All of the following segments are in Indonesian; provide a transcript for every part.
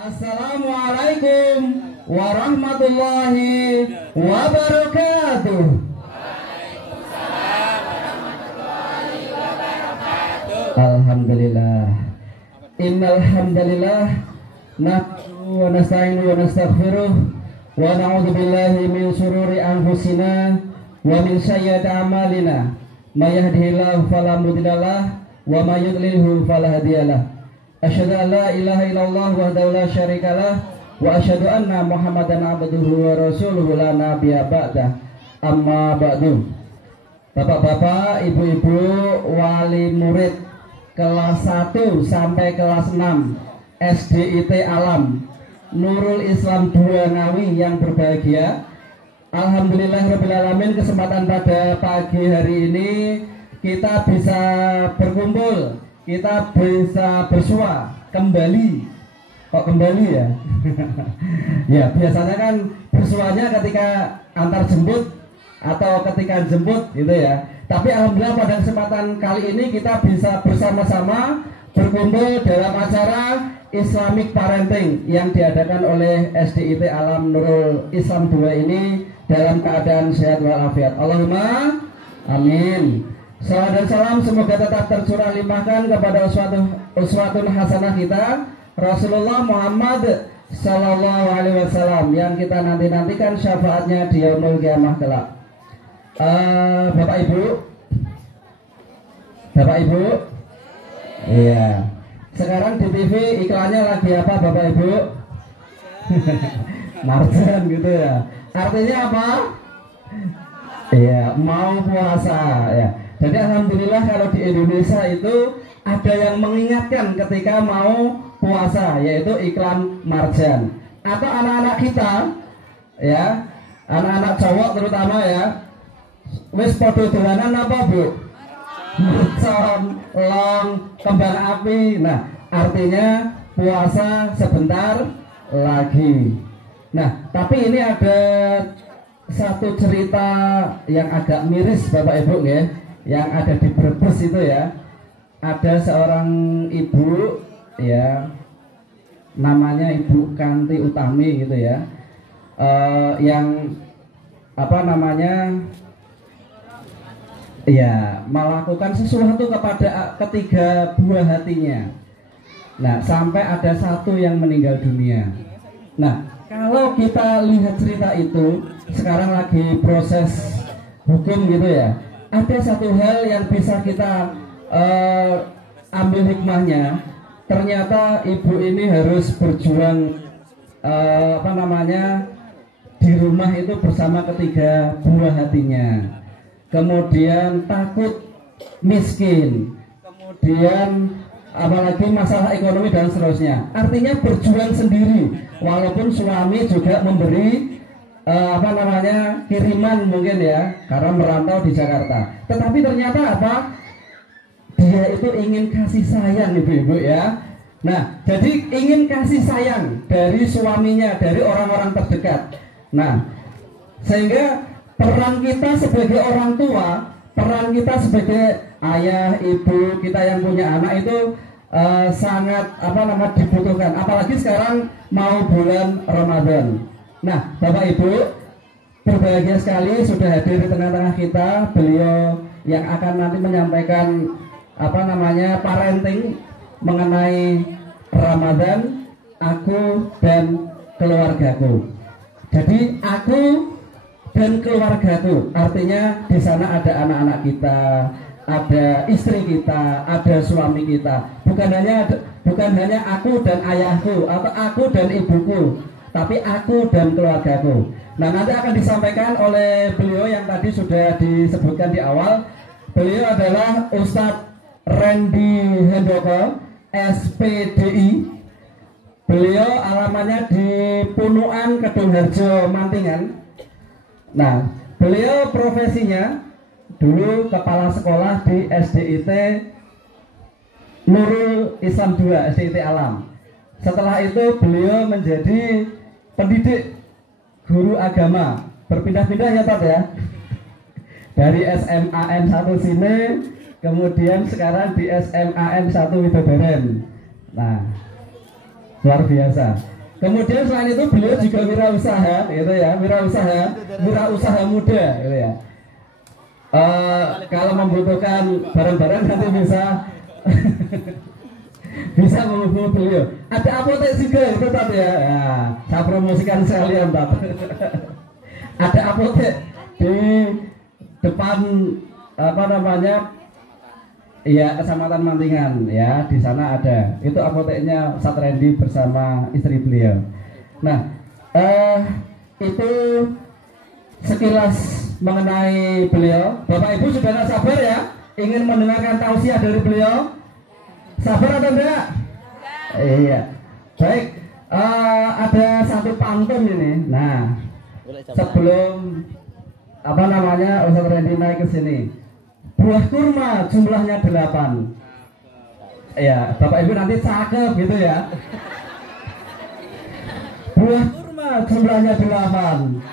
Assalamualaikum warahmatullahi wabarakatuh. Alhamdulillah. Innal hamdalillah nahmaduhu wa nasta'inuhu wa nastaghfiruh wa na'udzu billahi min shururi anfusina wa min sayyiati a'malina. May yahdihillahu fala mudhillalah wa may yudlilhu fala hadiyalah. Asyhadu an la ilaha illallah wahdahu la syarikalah wa asyhadu anna Muhammadan abduhu wa rasuluhu la nabiyya ba'dah. Amma ba'du. Bapak-bapak, ibu-ibu, wali murid kelas 1 sampai kelas 6 SDIT Alam Nurul Islam 2 Ngawi yang berbahagia. Alhamdulillah rabbil alamin, kesempatan pada pagi hari ini kita bisa berkumpul, kita bisa bersua kembali. Kok kembali ya? Ya, biasanya kan bersuanya ketika antar jemput atau ketika jemput gitu ya. Tapi alhamdulillah pada kesempatan kali ini kita bisa bersama-sama berkumpul dalam acara Islamic Parenting yang diadakan oleh SDIT Alam Nurul Islam 2 ini dalam keadaan sehat walafiat. Allahumma amin. Salam dan salam semoga tetap tercurah limpahkan kepada uswatun hasanah kita Rasulullah Muhammad Sallallahu Alaihi Wasallam yang kita nantikan syafaatnya di yaumul qiyamah kelak. Bapak Ibu, iya. Sekarang di TV iklannya lagi apa Bapak Ibu? Marjan gitu ya. Artinya apa? Iya, mau puasa ya. Jadi alhamdulillah kalau di Indonesia itu ada yang mengingatkan ketika mau puasa, yaitu iklan Marjan. Atau anak-anak kita ya, anak-anak cowok terutama ya, wis podo dolanan apa Bu? Mercon, long, kembang api. Nah, artinya puasa sebentar lagi. Nah, tapi ini ada satu cerita yang agak miris Bapak Ibu ya, yang ada di Brebes itu ya. Ada seorang ibu ya, namanya Ibu Kanti Utami gitu ya, yang apa namanya ya, melakukan sesuatu kepada ketiga buah hatinya. Nah, sampai ada satu yang meninggal dunia. Nah, kalau kita lihat cerita itu, sekarang lagi proses hukum gitu ya, ada satu hal yang bisa kita ambil hikmahnya. Ternyata ibu ini harus berjuang apa namanya di rumah itu bersama ketiga buah hatinya. Kemudian takut miskin, kemudian apalagi masalah ekonomi dan seterusnya. Artinya berjuang sendiri, walaupun suami juga memberi apa namanya kiriman mungkin ya, karena merantau di Jakarta. Tetapi ternyata apa? Dia itu ingin kasih sayang ibu-ibu ya. Nah, jadi ingin kasih sayang dari suaminya, dari orang-orang terdekat. Nah, sehingga peran kita sebagai orang tua, peran kita sebagai ayah, ibu, kita yang punya anak itu sangat apa namanya dibutuhkan. Apalagi sekarang mau bulan Ramadan. Nah, Bapak Ibu, berbahagia sekali sudah hadir di tengah-tengah kita beliau yang akan nanti menyampaikan apa namanya parenting mengenai Ramadan, aku dan keluargaku. Jadi aku dan keluargaku, artinya di sana ada anak-anak kita, ada istri kita, ada suami kita. Bukan hanya aku dan ayahku atau aku dan ibuku, tapi aku dan keluargaku. Nah, nanti akan disampaikan oleh beliau yang tadi sudah disebutkan di awal. Beliau adalah Ustadz Randy Handoko, SPDI. Beliau alamannya di Punuan, Kedungharjo, Mantingan. Nah, beliau profesinya dulu kepala sekolah di SDIT Nurul Islam 2, SDIT Alam. Setelah itu beliau menjadi pendidik guru agama, berpindah-pindah ya Pak ya. Dari SMAN 1 sini, kemudian sekarang di SMAN 1 Widodaren. Nah, luar biasa. Kemudian selain itu beliau juga wirausaha, gitu ya, wirausaha muda, gitu ya. Kalau membutuhkan barang-barang nanti bisa bisa menghubungi beliau. Ada apotek juga itu tadi ya. Nah, saya promosikan sekalian Pak. Ada apotek di depan apa namanya? Iya, Kecamatan Mantingan ya, di sana ada. Itu apoteknya Ustadz Randy bersama istri beliau. Nah, itu sekilas mengenai beliau. Bapak Ibu sudah tidak sabar ya, ingin mendengarkan tausiah dari beliau. Sabar atau enggak? Iya. Baik, ada satu pantun ini. Nah, sebelum apa namanya Ustadz Randy naik ke sini. Buah kurma jumlahnya 8. Ya, Bapak Ibu nanti cakep gitu ya. Buah kurma jumlahnya 8.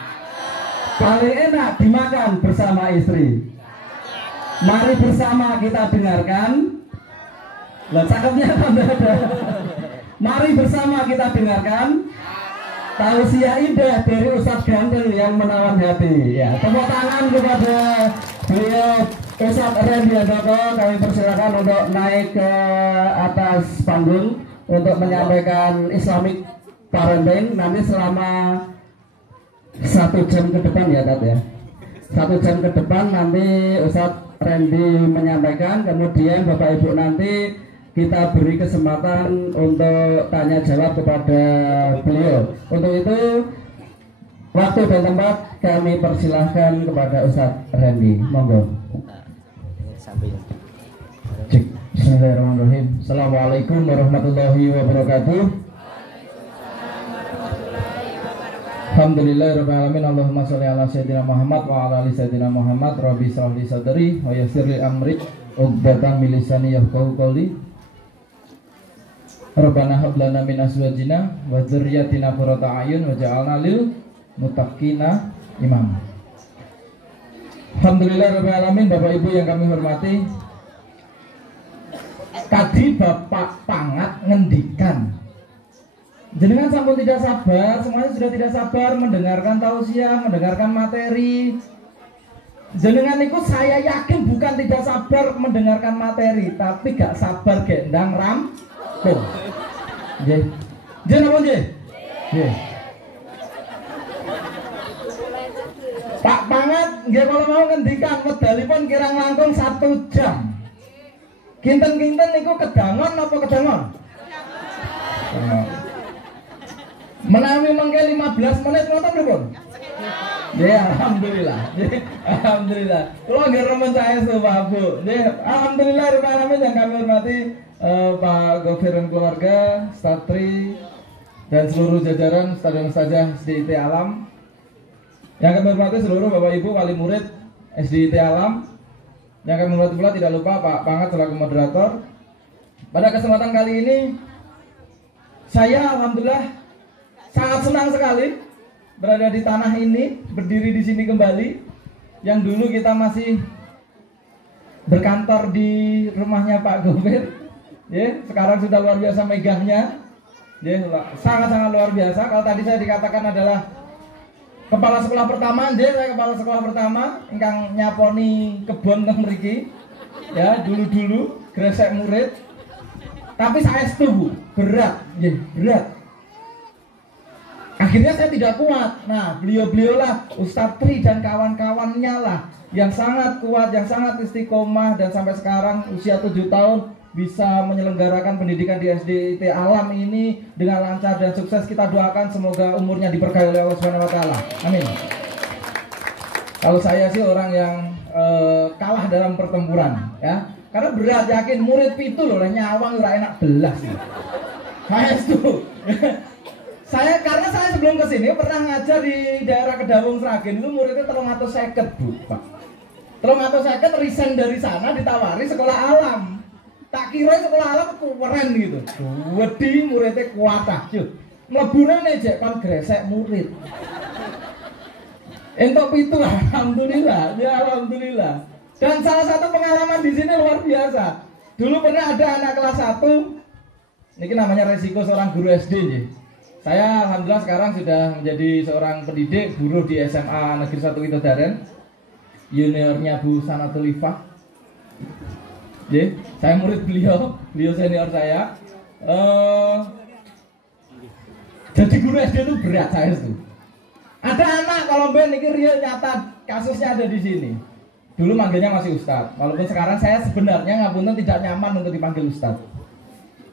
Paling enak dimakan bersama istri. Mari bersama kita dengarkan. Lah cakepnya apa ada? Mari bersama kita dengarkan tausiah indah dari Ustadz Ganteng yang menawan hati. Ya, tepuk tangan kepada beliau Ustadz Randy Handoko. Kami persilakan untuk naik ke atas panggung untuk menyampaikan Islamic parenting nanti selama 1 jam ke depan ya Tat ya. 1 jam ke depan nanti Ustadz Randy menyampaikan, kemudian Bapak Ibu nanti kita beri kesempatan untuk tanya jawab kepada beliau. Untuk itu waktu dan tempat kami persilahkan kepada Ustadz Randy. Monggo. Bismillahirrahmanirrahim. Assalamualaikum warahmatullahi wabarakatuh. Alhamdulillahirrahmanirrahim. Allahumma sholli ala sayyidina Muhammad wa ala ali sayyidina Muhammad. Rabbi shrah li sadri wa yassir li amri uqdatan min lisani yafqahu qawli. Rabbana hab lana min azwajina wa dzurriyyatina qurrata a'yun waj'alna lil muttaqina imam. Alhamdulillahirabbil alamin. Bapak Ibu yang kami hormati, tadi Bapak Pangat ngendikan jenengan sampun tidak sabar, semuanya sudah tidak sabar mendengarkan tausiah, mendengarkan materi. Jenengan itu saya yakin bukan tidak sabar mendengarkan materi, tapi gak sabar gendang rampung. Nggih. Nggih napa nggih? Nggih. Pak Pangat nggih kalau mau ngendikan medalipun kirang langkung 1 jam. Kinten-kinten niku kedangon apa kedangon? Menawi mengke 15 menit ngoten pripun? Ya alhamdulillah. Alhamdulillah. Kula nggih remen saestu Pak Bu. Nggih, alhamdulillah alamin yang kami hormati Pak Gofir dan keluarga, Statri dan seluruh jajaran Ustaz dan Ustazah SDIT Alam. Yang kami hormati seluruh Bapak Ibu wali murid SDIT Alam. Yang kami hormati pula tidak lupa Pak Pangat selaku moderator. Pada kesempatan kali ini saya alhamdulillah sangat senang sekali berada di tanah ini, berdiri di sini kembali. Yang dulu kita masih berkantor di rumahnya Pak Gofir, ya, sekarang sudah luar biasa megahnya, ya, sangat-sangat luar biasa. Kalau tadi saya dikatakan adalah kepala sekolah pertama, ya, saya kepala sekolah pertama, ingkang nyaponi kebon teng mriki, ya, dulu-dulu gresek murid. Tapi saya setuju, berat, ya, berat. Akhirnya saya tidak kuat. Nah, beliau-beliau lah, Ustadz Tri dan kawan-kawannya lah yang sangat kuat, yang sangat istiqomah, dan sampai sekarang usia 7 tahun bisa menyelenggarakan pendidikan di SDIT Alam ini dengan lancar dan sukses. Kita doakan semoga umurnya diberkahi oleh Allah Subhanahu wa taala. Amin. Kalau saya sih orang yang kalah dalam pertempuran, ya. Karena berat, yakin murid pitu loh, nyawang ora enak belas. Saya itu. Karena saya sebelum kesini pernah ngajar di daerah Kedawung Sragen, itu muridnya 350 Bu, Pak. 350 resign dari sana ditawari sekolah alam. Tak kira sekolah alam keren gitu. Wedi muridnya kuat aja. Mlebune jek kon gresek murid. Entuk pitu alhamdulillah, ya alhamdulillah. Dan salah satu pengalaman di sini luar biasa. Dulu pernah ada anak kelas 1 Ini namanya resiko seorang guru SD nggih. Saya alhamdulillah sekarang sudah menjadi seorang pendidik guru di SMA Negeri 1 Widodaren. Juniornya Bu Sanatul Ifah. Saya murid beliau senior saya. Jadi guru SD itu berat saya itu. Ada anak kalau ben ini real nyata kasusnya ada di sini. Dulu manggilnya masih Ustadz, walaupun sekarang saya sebenarnya ngapunten tidak nyaman untuk dipanggil Ustadz.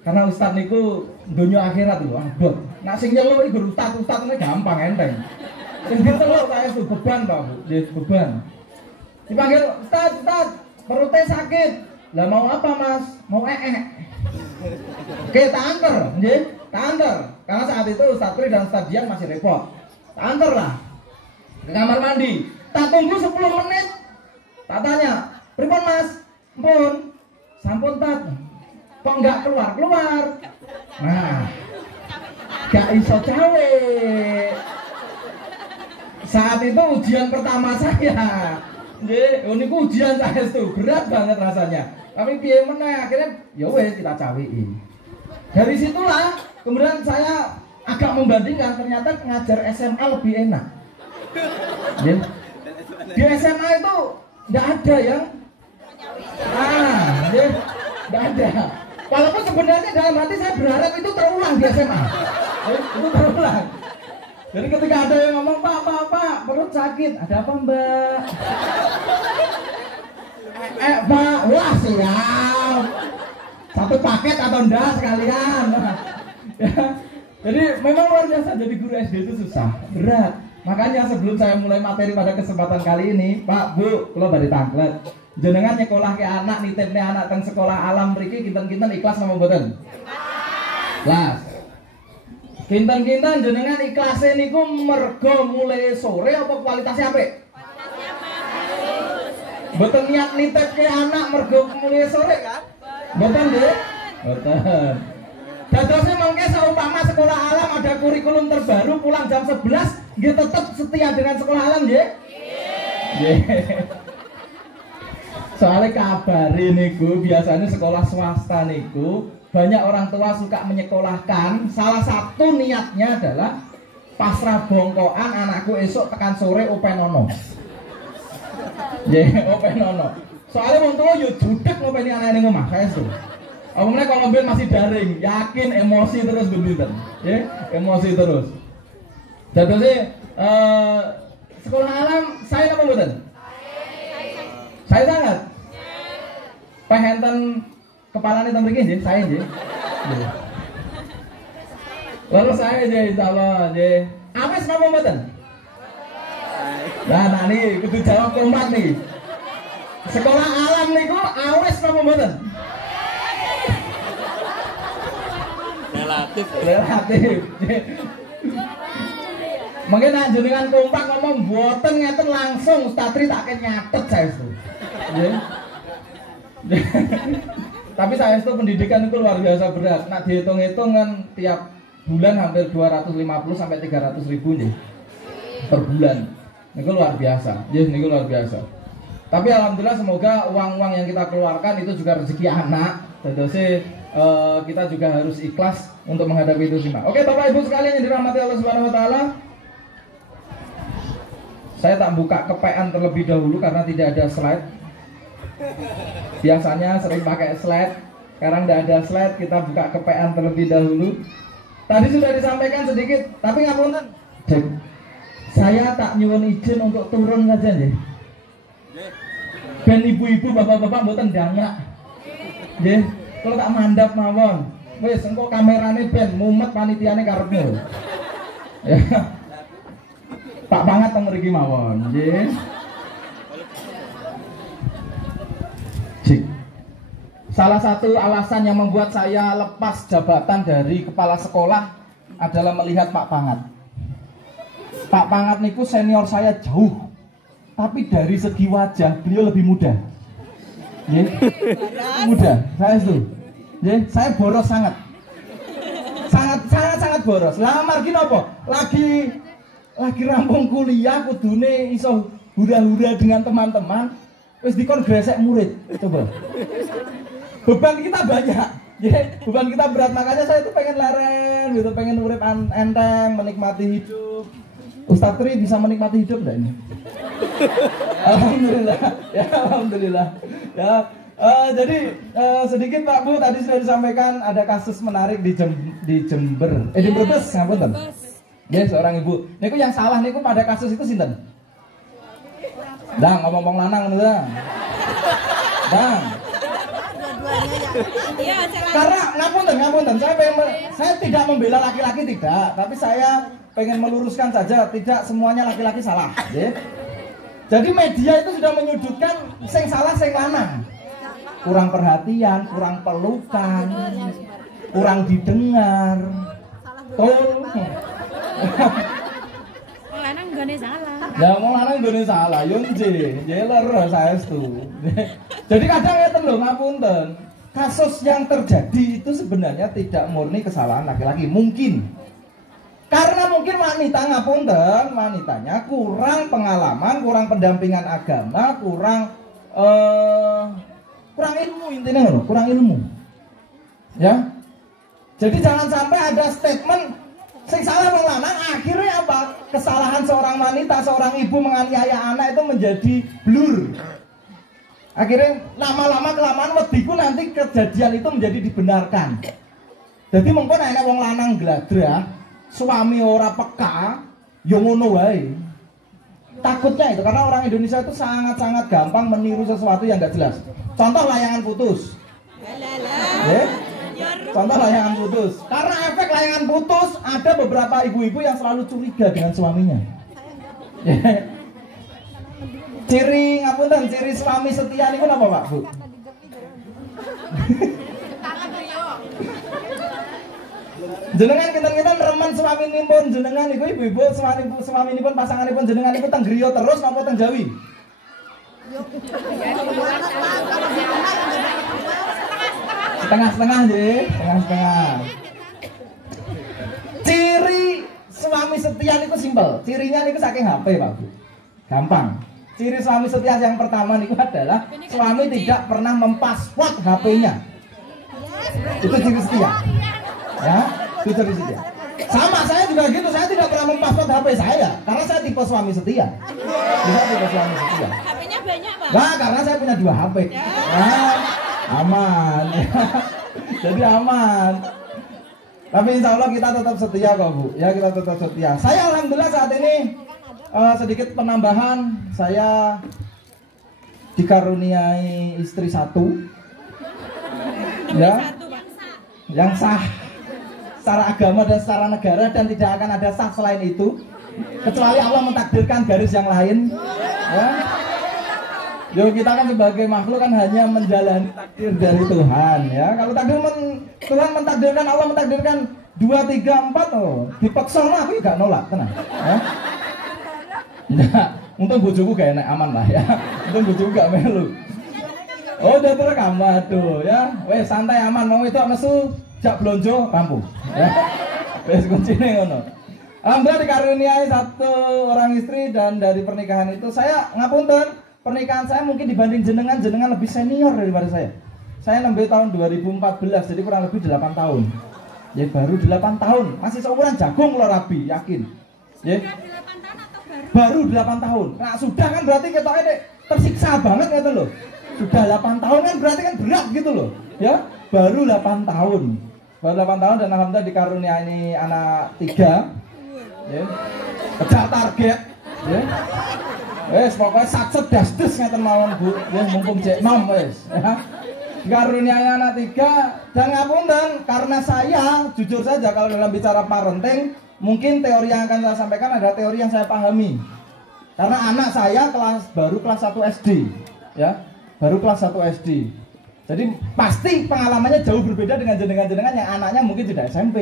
Karena Ustadz niku dunia akhirat lho, abot. Nak sing nyeluk iku Ustadz ini gampang enteng. Sing diteluk saya itu beban Pak Bu, beban. Dipanggil Ustadz, perutnya sakit. Lah mau apa Mas? Mau Oke, tak antar, nggih, tak antar. Karena saat itu Ustadz Tri dan Ustadz Dian masih repot. Tak antar lah ke kamar mandi. Tak tunggu 10 menit. Tak tanya, pripun Mas? Pun, sampun tat. Kok enggak keluar? Nah, gak iso cawe. Saat itu ujian pertama saya. Nggih, niku ujian saya itu berat banget rasanya. Tapi piye meneh akhirnya ya wes kita cawiin. Dari situlah kemudian saya agak membandingkan, ternyata ngajar SMA lebih enak. Ya. Di SMA itu enggak ada yang ya, enggak ada. Walaupun sebenarnya dalam hati saya berharap itu terulang di SMA. Itu terulang. Jadi ketika ada yang ngomong, Pak, perut sakit. Ada apa Mbak? Pak, wah siap. Satu paket atau enggak sekalian. Ya. Jadi memang luar biasa jadi guru SD itu susah, berat. Makanya sebelum saya mulai materi pada kesempatan kali ini, Pak, Bu, kalau bari tanglet, jenengan nyekolah ke anak, nitipnya anak teng sekolah alam mriki kinten-kinten ikhlas sama mboten? Ikhlas. Kinten-kinten jenengan ikhlase niku mergo mulai sore apa kualitasnya apik? Kualitasnya bagus. Mboten niat nitip ke anak mergo mulai sore kan? Mboten nggih? Mboten. Dadosnya mungkin seumpama sekolah alam ada kurikulum terbaru pulang jam 11, nggih tetap setia dengan sekolah alam nggih? Nggih. Soalnya kabari niku biasanya sekolah swasta niku banyak orang tua suka menyekolahkan. Salah satu niatnya adalah pasrah bongkoan anakku esok tekan sore openono. Nggih, openono. Soalnya wong tua yo judek ngopeni anake ning omah saya tuh. Omongnya kalau mobil masih daring, yakin emosi terus genduten, ya, emosi terus. Jadi sekolah alam saya apa betul? Saya sangat. Pehenten kepala nih tembriki jadi saya jadi. Lalu saya jadi insya-Allah jadi. Awes apa betul? Nah, nih kudu jawab kompak nih. Sekolah alam nih kok awes apa betul? Relatif. Mungkin jenengan kompak ngomong boten ngeten langsung Ustaz Tri tak nyatet saya itu. Tapi saya itu pendidikan itu luar biasa berat. Nak dihitung-hitung kan tiap bulan hampir 250 sampai 300 ribu nih per bulan. Ini luar biasa. Ini luar biasa. Tapi alhamdulillah semoga uang-uang yang kita keluarkan itu juga rezeki anak. Jadi kita juga harus ikhlas untuk menghadapi itu semua. Oke, Bapak Ibu sekalian yang dirahmati Allah Subhanahu wa taala. Saya tak buka kepean terlebih dahulu karena tidak ada slide. Biasanya sering pakai slide, sekarang tidak ada slide, kita buka kepean terlebih dahulu. Tadi sudah disampaikan sedikit, tapi ngapunten. Saya tak nyuwun izin untuk turun saja nggih. Ben ibu-ibu, bapak-bapak mboten ndangak. Nggih. Kalau tak mandap mawon, wes engkau kamerane ben mumet panitiane karepmu. Ya. Pak banget teng mriki mawon, nggih. Salah satu alasan yang membuat saya lepas jabatan dari kepala sekolah adalah melihat Pak Pangat. Pak Pangat niku senior saya jauh, tapi dari segi wajah beliau lebih muda. Nggih. Muda, saya itu. Nggih, saya boros sangat. Sangat boros. Lah margi napa? Lagi rampung kuliah kudune iso hura-hura dengan teman-teman, wis dikon gresek murid. Coba. Beban kita banyak. Ya, beban kita berat, makanya saya tuh pengen leren gitu, pengen urip enteng, menikmati hidup. Ustadz Tri bisa menikmati hidup enggak ini? Alhamdulillah, ya alhamdulillah. Ya, jadi sedikit Pak Bu tadi sudah disampaikan ada kasus menarik di Jember. Di Brebes, ngapunten. Ya, seorang ibu. Niku yang salah niku pada kasus itu sinten? Dang, ngomong lanang ngono Dang. Dang. Karena ngapunten, saya tidak membela laki-laki tidak, tapi saya pengen meluruskan saja, tidak semuanya laki-laki salah, ya. Jadi media itu sudah menyudutkan sing salah sing lanang. Kurang perhatian, kurang pelukan, kurang didengar. Betul. Lanang gone salah. Ya mau lanang gone salah, yo nje, jeler saestu. Jadi kadang ngeten lho ngapunten. Kasus yang terjadi itu sebenarnya tidak murni kesalahan laki-laki, mungkin. Karena mungkin wanita ngapunten, wanitanya kurang pengalaman, kurang pendampingan agama, kurang ilmu intinya loh, kurang ilmu. Ya. Jadi jangan sampai ada statement sing salah wong lanang, akhirnya apa? Kesalahan seorang wanita, seorang ibu menganiaya anak itu menjadi blur. Akhirnya lama-lama kelamaan mediku nanti kejadian itu menjadi dibenarkan. Jadi mungkin enak wong lanang gladrah, suami ora peka, yo ngono wae. Takutnya itu karena orang Indonesia itu sangat-sangat gampang meniru sesuatu yang enggak jelas. Contoh layangan putus. Contoh layangan putus. Karena efek layangan putus, ada beberapa ibu-ibu yang selalu curiga dengan suaminya. Ciri ngapunten, ciri suami setia niku napa Pak Bu? Jenengan kinten-kinten remen suaminipun jenengan niku ibu-ibu suaminipun pasanganipun jenengan niku teng griya terus napa teng Jawi? Setengah-setengah nggih, setengah-setengah. Ciri suami setia niku simpel. Cirinya niku saking HP Pak Bu. Gampang. Ciri suami setia yang pertama niku adalah suami tidak pernah mempasport HP-nya. Itu ciri setia. Ya, itu ciri setia. Sama saya juga gitu, saya tidak pernah mempasport HP saya karena saya tipe suami setia. Saya tipe suami setia. HP-nya banyak, Pak? Nah, karena saya punya 2 HP. Nah, aman. Jadi aman. Tapi insya Allah kita tetap setia kok Bu. Ya kita tetap setia. Saya alhamdulillah saat ini sedikit penambahan, saya dikaruniai istri 1 ya, yang sah secara agama dan secara negara, dan tidak akan ada sah selain itu kecuali Allah mentakdirkan garis yang lain ya. Yo kita kan sebagai makhluk kan hanya menjalani takdir dari Tuhan ya. Kalau takdir Tuhan mentakdirkan, Allah mentakdirkan 2, 3, 4 oh, dipaksa mah aku gak nolak, tenang ya. Nah, untung bojoku gak enak, aman lah ya. Untung bojoku gak melu. Oh, udah terekam, waduh ya. Wes santai aman, mau itu mesu jak blonjo rampung. Ya. Wes kuncine ngono. Alhamdulillah dikaruniai 1 orang istri, dan dari pernikahan itu saya ngapunten, pernikahan saya mungkin dibanding jenengan lebih senior daripada saya. Saya nembe tahun 2014, jadi kurang lebih 8 tahun. Ya baru 8 tahun, masih seumuran jagung kula rabi, yakin. Ya. Baru 8 tahun. Nah, sudah kan berarti kita ini tersiksa banget gitu loh. Sudah 8 tahun kan berarti kan berat gitu loh. Ya, baru 8 tahun. Baru 8 tahun dan alhamdulillah dikaruniai anak 3. Ya. Kejar target, ya. Wes pokoknya sakset dasdes ngeten mawon Bu. Ya mumpung cek nom wes, ya. Dikaruniai anak 3 dan ngapunten karena saya jujur saja kalau dalam bicara parenting, mungkin teori yang akan saya sampaikan ada teori yang saya pahami. Karena anak saya baru kelas 1 SD, ya, baru kelas 1 SD. Jadi pasti pengalamannya jauh berbeda dengan jenengan-jenengan yang anaknya mungkin sudah SMP,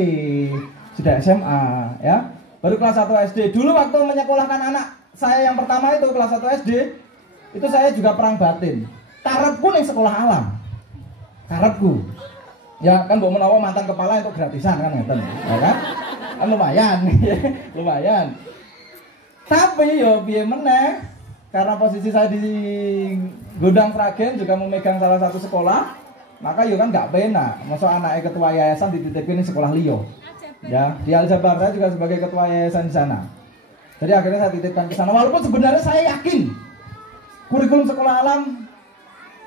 sudah SMA, ya. Baru kelas 1 SD. Dulu waktu menyekolahkan anak saya yang pertama itu kelas 1 SD, itu saya juga perang batin. Karepku ning sekolah alam. Karepku. Ya kan mbok menawa mantan kepala itu gratisan kan ngeten, ya kan? Kan lumayan, lumayan. Tapi yo piye meneh, karena posisi saya di Gondang Sragen juga memegang salah satu sekolah, Maka yo kan gak penak, masa anaknya ketua yayasan dititipin di sekolah liyo. Ya, di Aljabar saya juga sebagai ketua yayasan di sana. Jadi akhirnya saya titipkan ke sana. Walaupun sebenarnya saya yakin kurikulum sekolah alam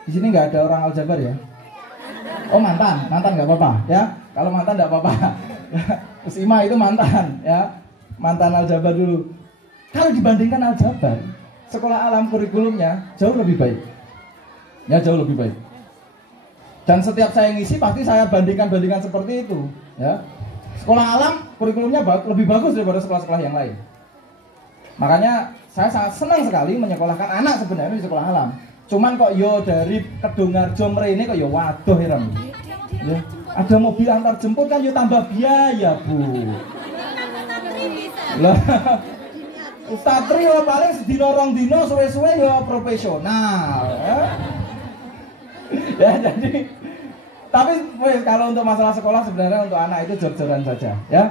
di sini nggak ada orang Aljabar ya. Oh mantan nggak apa-apa ya. Kalau mantan nggak apa-apa. Terus Ima itu mantan ya, mantan Aljabar dulu. Kalau dibandingkan Aljabar, sekolah alam kurikulumnya jauh lebih baik. Ya jauh lebih baik. Dan setiap saya ngisi pasti saya bandingkan seperti itu ya. Sekolah alam kurikulumnya lebih bagus daripada sekolah-sekolah yang lain. Makanya saya sangat senang sekali menyekolahkan anak sebenarnya di sekolah alam. Cuman kok yo dari Kedungharjo mrene kok yo waduh Hiram. Ya, ada mobil antar jemput kan yo tambah biaya, Bu. Lah Ustaz Trio paling sedina rong dino suwe-suwe yo profesional ya. Ya jadi tapi kalau untuk masalah sekolah sebenarnya untuk anak itu jor-joran saja ya.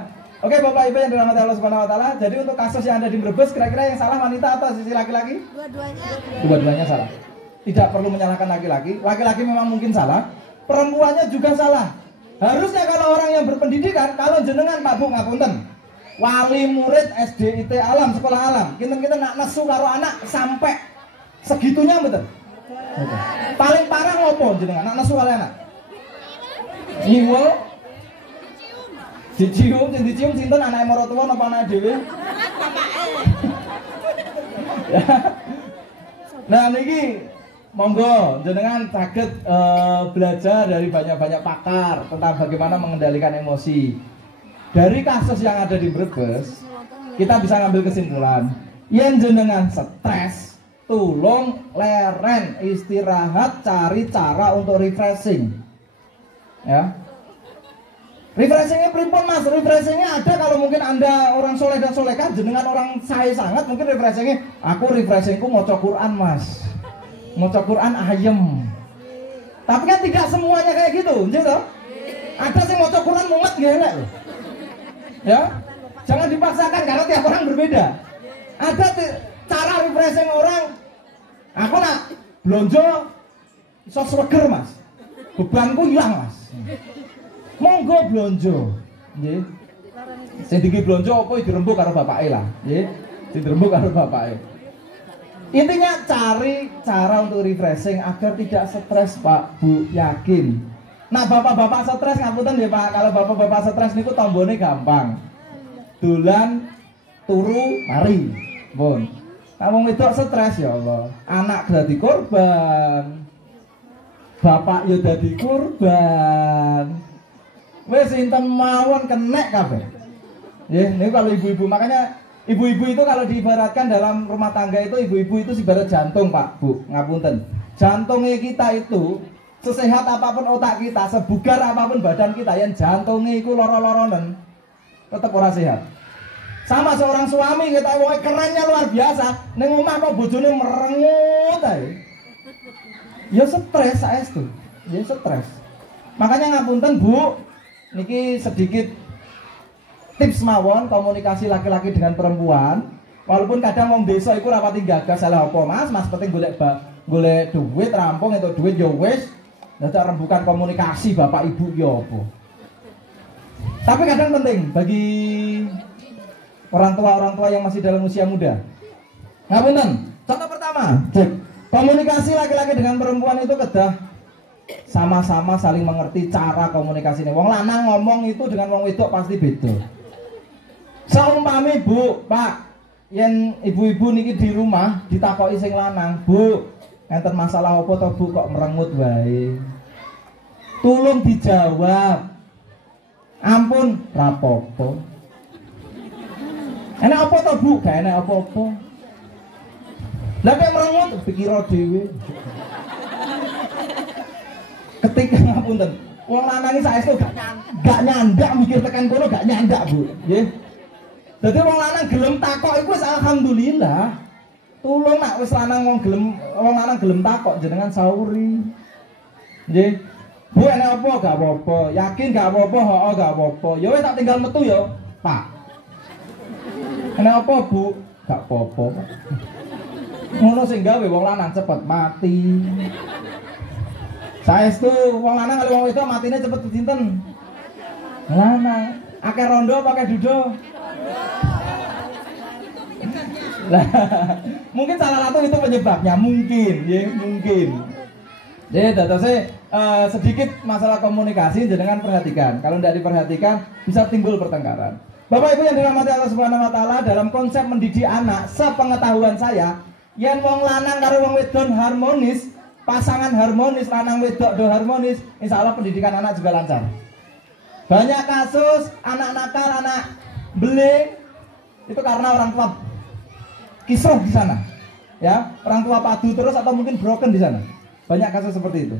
Oke Bapak Ibu yang dirahmati Allah Subhanahu wa taala, jadi untuk kasus yang ada di Brebes kira-kira yang salah wanita atau sisi laki-laki? Dua-duanya salah. Tidak perlu menyalahkan laki-laki. Laki-laki memang mungkin salah, perempuannya juga salah. Harusnya kalau orang yang berpendidikan, kalau jenengan Pak Bu ngapunten, wali murid SDIT alam, sekolah alam, kita nak nesu karo anak sampai segitunya betul. Paling parah ngopo jenengan nak nesu karo anak? Nyiwul, dicium sinten anake maratuwa napa anake dhewe? Nah niki monggo jenengan saged belajar dari banyak-banyak pakar tentang bagaimana mengendalikan emosi. Dari kasus yang ada di Brebes, kita bisa ngambil kesimpulan, yen jenengan stres, tolong leren istirahat, cari cara untuk refreshing. Ya, refreshingnya pripun Mas? Refreshingnya ada kalau mungkin Anda orang soleh dan solekan, jenengan orang saya sangat mungkin refreshingnya, aku refreshingku maca Quran Mas, maca Quran ayem. Tapi kan tidak semuanya kayak gitu, gitu. Ada sih maca Quran mumet gak enak loh. Ya, jangan dipaksakan karena tiap orang berbeda. Ada cara refreshing orang, aku nak blonjo sos reger Mas, bebanku hilang Mas. Monggo blonjo, nggih. Sing diki blonjo apa dirembuk karo bapake lah, nggih. Dirembuk karo bapake. Intinya cari cara untuk refreshing agar tidak stres Pak Bu, yakin. Nah bapak-bapak stres ngapunten ya Pak, kalau bapak-bapak stres niku tombone gampang. Dolan turu mari. Pun. Kamu wedok stres ya Allah, anak dadi korban. Bapak yo dadi korban. Wis sinten mawon kenek kabeh. Nggih, niku kalau ibu-ibu, makanya ibu-ibu itu kalau diibaratkan dalam rumah tangga itu ibu-ibu itu ibarat jantung Pak Bu, ngapunten. Jantungnya kita itu sesehat apapun otak kita, sebugar apapun badan kita, yang jantungnya itu loro-loronen tetap ora sehat. Sama seorang suami kita, wah kerennya luar biasa, ning omah kok bojone merengut ae. Ya stres saestu, ya stres. Makanya ngapunten Bu, niki sedikit tips mawon komunikasi laki-laki dengan perempuan. Walaupun kadang wong desa iku rapati gagas salah apa Mas, Mas penting golek duit rampung atau duit yo wis. Dadak rembukan komunikasi bapak ibu yo apa. Tapi kadang penting bagi orang tua yang masih dalam usia muda. Ngapunten. Contoh pertama, cek. Komunikasi laki-laki dengan perempuan itu kedah sama-sama saling mengerti cara komunikasi ini. Wong lanang ngomong itu dengan wong wedok pasti beda. Saumpami Bu, Pak, yen ibu-ibu niki di rumah ditakoki sing lanang, Bu, enten masalah apa to Bu kok merengut wae? Tolong dijawab. Ampun, rapopo. Enak apa to Bu? Gak enak apa-apa. Lah nek merengut pikira dhewe. Ketika ngapunten, wong lanang iki saestu gak nyandak mikir tekan kono, gak nyandak Bu, nggih. Dadi wong lanang gelem takok iku wis alhamdulillah. Tulung nak wis lanang wong lanang gelem takok jenengan sauri. Nggih. Bu enak apa gak apa-apa, yakin gak apa-apa, hooh gak apa-apa. Ya wis tak tinggal metu ya, Pak. Enak apa Bu? Gak apa-apa. Ngono sing gawe wong lanang cepet mati. Saestu wong lanang kali wong wedok matine cepet sinten? Lanang. Akeh rondo pakai dudo. Lah, mungkin salah satu itu penyebabnya, mungkin, ya, mungkin. Jadi datanya sedikit masalah komunikasi jenengan perhatikan. Kalau tidak diperhatikan bisa timbul pertengkaran. Bapak Ibu yang dirahmati Allah Subhanahu wa taala, dalam konsep mendidik anak, sepengetahuan saya, yen wong lanang karo wong wedok harmonis, pasangan harmonis, lanang wedok do harmonis, insya Allah pendidikan anak juga lancar. Banyak kasus anak nakal, anak beling itu karena orang tua kisruh di sana, ya, orang tua padu terus atau mungkin broken di sana. Banyak kasus seperti itu.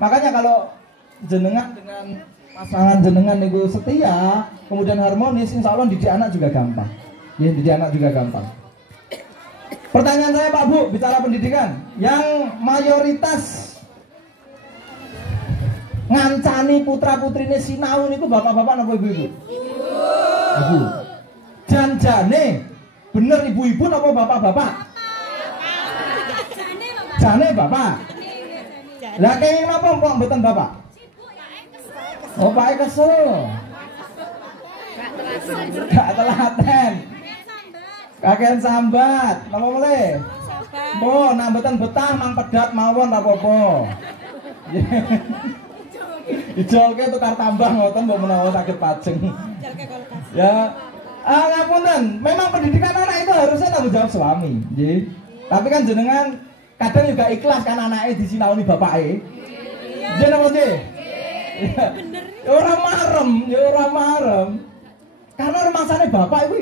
Makanya kalau jenengan dengan pasangan jenengan itu setia, kemudian harmonis, insya Allah didik anak juga gampang. Ya, didik anak juga gampang. Pertanyaan saya Pak Bu, bicara pendidikan, yang mayoritas ngancani putra putrine sinau niku bapak-bapak napa ibu-ibu? Ibu. Janjane bener ibu-ibu napa bapak-bapak? Jane bapak. Lah kenging napa kok mboten bapak? Oh, Pak kesel. Gak telaten. Kakean sambat. Napa mulai? Bo, nak mboten betah mang pedat mawon apa-apa. Dijolke tukar tambah ngoten mbok menawa sakit pajeng. Ya. Ngapunten, memang pendidikan anak itu harusnya tanggung jawab suami, nggih. Tapi kan jenengan kadang juga ikhlas kan anaknya disinauni bapake. Nggih napa nggih? Bener. Ya ora marem, ya ora marem. Karena rumangsane bapak iku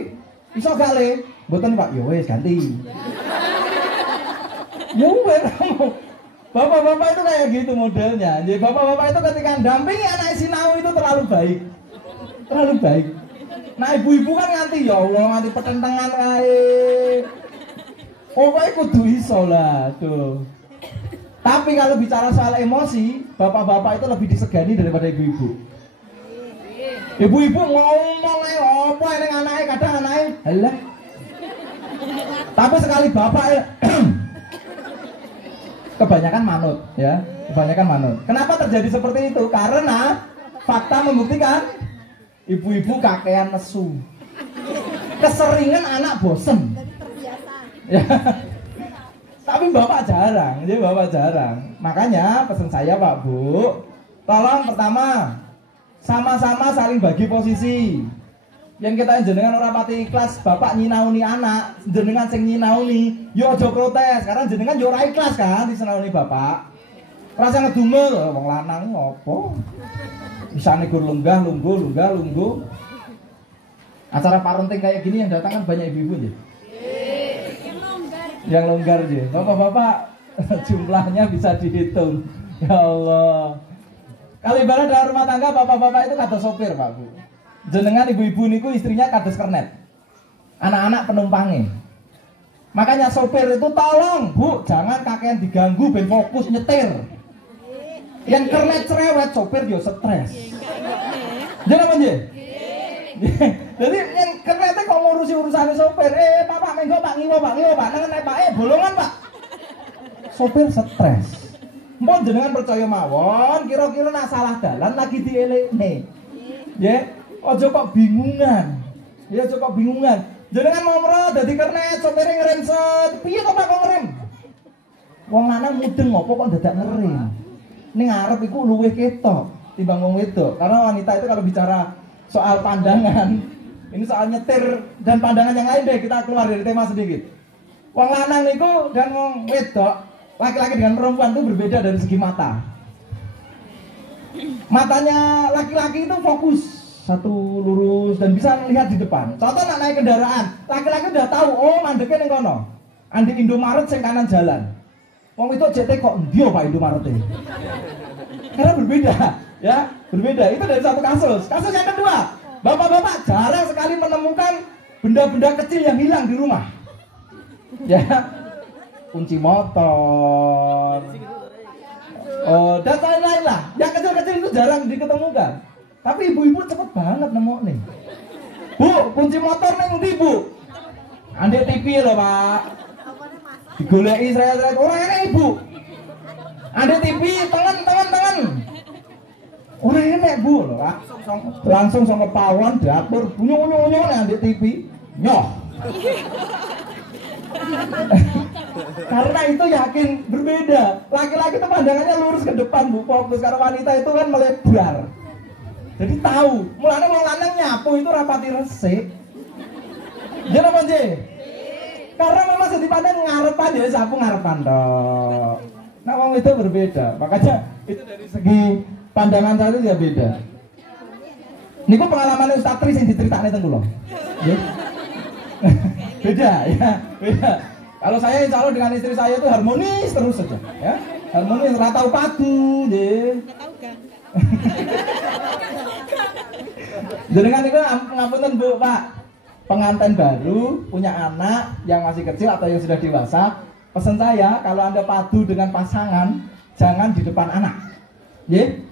iso gak le? Mboten Pak, ya wis ganti. Ya wis. Bapak-bapak itu kayak gitu modelnya. Jadi bapak-bapak itu ketika dampingi anak sinau itu terlalu baik. Terlalu baik. Nah ibu-ibu kan nganti ya Allah nganti pertentangan kae. Pokoknya kudu iso lah tuh. Tapi kalau bicara soal emosi, bapak-bapak itu lebih disegani daripada ibu-ibu. Ibu-ibu ngomong apa ini anaknya kadang anaknya halah. Tapi sekali bapak kebanyakan manut ya, kebanyakan manut. Kenapa terjadi seperti itu? Karena fakta membuktikan ibu-ibu kakean nesu. Keseringan anak bosen. Ya. Tapi bapak jarang, jadi bapak jarang. Makanya pesan saya Pak Bu, tolong pertama sama-sama saling bagi posisi. Yang kita jenengan ora pati ikhlas bapak nyinauni anak, jenengan sing nyinauni, yo aja protes karena jenengan yo ora ikhlas kan disinauni bapak. Rasa ngedumel wong lanang ngopo? Bisa negur lunggah. Acara parenting kayak gini yang datang kan banyak ibu-ibu ya. Yang longgar aja. Bapak-bapak jumlahnya bisa dihitung. Ya Allah. Kalau ibarat dalam rumah tangga bapak-bapak itu kata sopir Pak Bu. Jenengan ibu-ibu niku istrinya kados kernet. Anak-anak penumpangnya. Makanya sopir itu tolong Bu, jangan kakean diganggu ben fokus nyetir. Yang kernet cerewet sopir yo stres. Jangan apa nggih? Jadi yang kernet kok ngurusi urusan sopir. Bapak menggo Pak ngiwo Pak. Nengen Pak bolongan Pak. Sopir stres. Mbon jenengan percaya mawon, kira-kira nak salah dalan lagi dielekne. Nggih. Ojo kok bingungan. Ya ojo kok bingungan. Jenengan nomor dadi kernet sopire ngerem set. Piye kok Pak kok ngerem? Wong lanang mudeng ngopo kok dadak ngerem. Ning ngarep iku luwih ketok timbang wong wedok. Karena wanita itu kalau bicara soal pandangan, ini soal nyetir dan pandangan yang lain deh, kita keluar dari tema sedikit. Wong lanang niku dan wong wedok, laki-laki dengan perempuan itu berbeda dari segi mata. Matanya laki-laki itu fokus satu lurus dan bisa melihat di depan. Contoh nak naik kendaraan, laki-laki udah tahu, oh mandeknya ning kono. Andi Indomaret sing kanan jalan. Wong itu JT kok ndio Pak Indomaret e. Karena berbeda, ya, berbeda. Itu dari satu kasus. Kasus yang kedua, bapak-bapak jarang sekali menemukan benda-benda kecil yang hilang di rumah. Ya, kunci motor, dan lain-lain lah. Yang kecil-kecil itu jarang diketemukan. Tapi ibu-ibu cepet banget nemu nih. Bu, kunci motor neng ndi Bu? Andek TV loh Pak. Digoleki saya orang ini ibu. Andek TV, tangan. Bu lho, langsung sama pawon dapur bunyu-bunyu nang di TV. Nyoh. Karena itu yakin berbeda. Laki-laki itu pandangannya lurus ke depan, Bu, fokus. Karena wanita itu kan melebar. Jadi tahu, mulane wong lanang nyapu itu rapati resik. Ya apa nje? Karena memang sedipandang ngarepan ya sapu ngarepan toh. Nah, wong itu berbeda. Makanya itu dari segi pandangan saya itu ya beda. Niku pengalaman Ustaz Tri sing diceritakne teng kula. Nggih. Beda ya, beda. Kalau saya insya Allah dengan istri saya itu harmonis terus saja, ya. Harmonis, ora tau padu, nggih. Jenengan niku ngapunten Bu, Pak. Pengantin baru punya anak yang masih kecil atau yang sudah dewasa, pesan saya kalau Anda padu dengan pasangan jangan di depan anak. Nggih.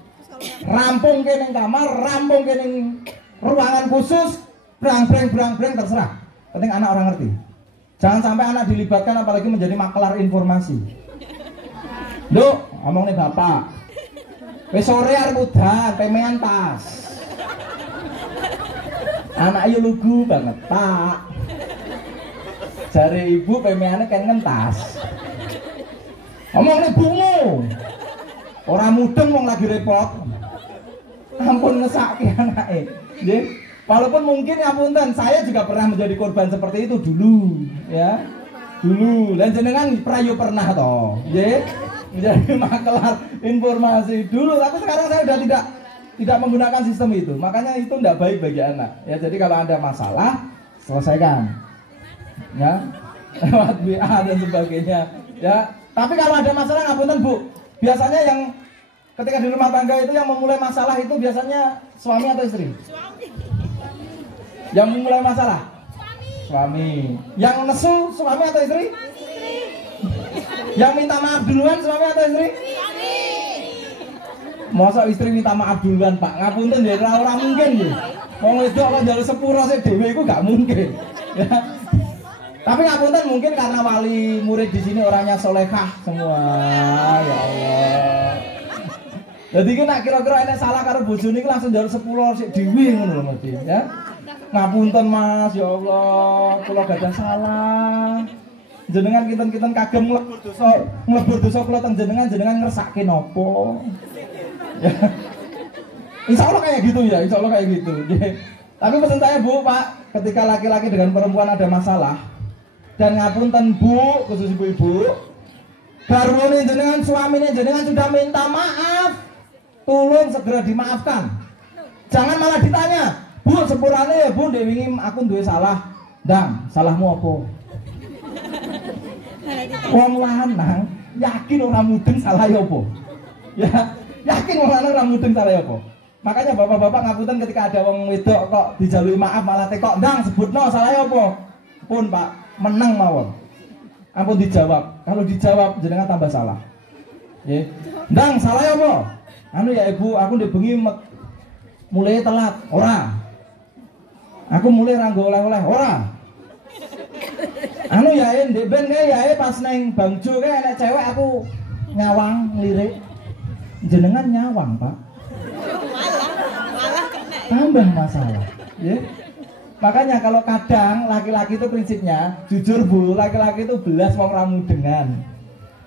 Rampung kene kamar, rampung kene ruangan khusus, brang-breng terserah. Penting anak orang ngerti. Jangan sampai anak dilibatkan apalagi menjadi makelar informasi. Duk, ngomong nih bapak. Wis sore arep udan, pemean pas. Anak yo lugu banget, Pak. Jare ibu pemeane kan ngentas. Ngomong nih bungu. Ora mudeng wong lagi repot. Ampun ngesake anake. Nggih. Walaupun mungkin ngapunten, saya juga pernah menjadi korban seperti itu dulu, ya. Dulu, dan jenengan pernah toh, ya. Menjadi makelar informasi dulu, tapi sekarang saya sudah tidak menggunakan sistem itu. Makanya itu tidak baik bagi anak. Ya, jadi kalau ada masalah, selesaikan. Ya. Lewat WA dan sebagainya, ya. Tapi kalau ada masalah ngapunten, Bu. Biasanya yang ketika di rumah tangga itu yang memulai masalah itu biasanya suami atau istri? Yang memulai masalah? Suami. Yang nesu suami atau istri? Yang minta maaf duluan suami atau istri? Masa istri minta maaf duluan, Pak? Ngapunten ya ora mungkin ya. Wong wedok kok njaluk sepuro sik dhewe iku gak mungkin. Ya. Tapi ngapunten mungkin karena wali murid di sini orangnya solehah semua. Ya Allah. Jadi ki nek kira-kira enek salah karo bojone iku langsung njaluk sepuro sik dhewe ngono lho mesti, ya. Ngapunten Mas, ya Allah, kula gadah salah. Jenengan kinten-kinten kagem nglebur dosa kula teng jenengan ngersake napa? Ya. Insya Allah kayak gitu ya, insya Allah kayak gitu. Tapi pesan saya Bu, Pak, ketika laki-laki dengan perempuan ada masalah dan ngapunten Bu, khusus ibu-ibu, garwane jenengan suaminya jenengan sudah minta maaf, tolong segera dimaafkan. Jangan malah ditanya, Bu, sepurane ya Bu, ndek wingi aku duwe salah. Ndang, salahmu apa? Wong lanang yakin ora mudeng salah ya apa? Ya, yakin wong lanang ora mudeng salah ya apa? Makanya bapak-bapak ngapunten ketika ada wong wedok kok dijalui maaf malah tekok, "Ndang, sebutno salah ya apa?" Pun Pak, menang mawon. Ampun dijawab. Kalau dijawab jenengan tambah salah. Nggih. "Ndang, salah ya apa?" "Anu ya Ibu, aku ndek bengi mulai telat." "Ora." "Aku mulai ra nggo oleh-oleh." "Ora." "Anu ya ndek ben kae ya pas neng Bangjo kae enek cewek aku nyawang ngelirik." Jenengan nyawang, Pak. Tambah masalah, ya. Makanya kalau kadang laki-laki itu prinsipnya, jujur Bu, laki-laki itu belas wong ramu dengan.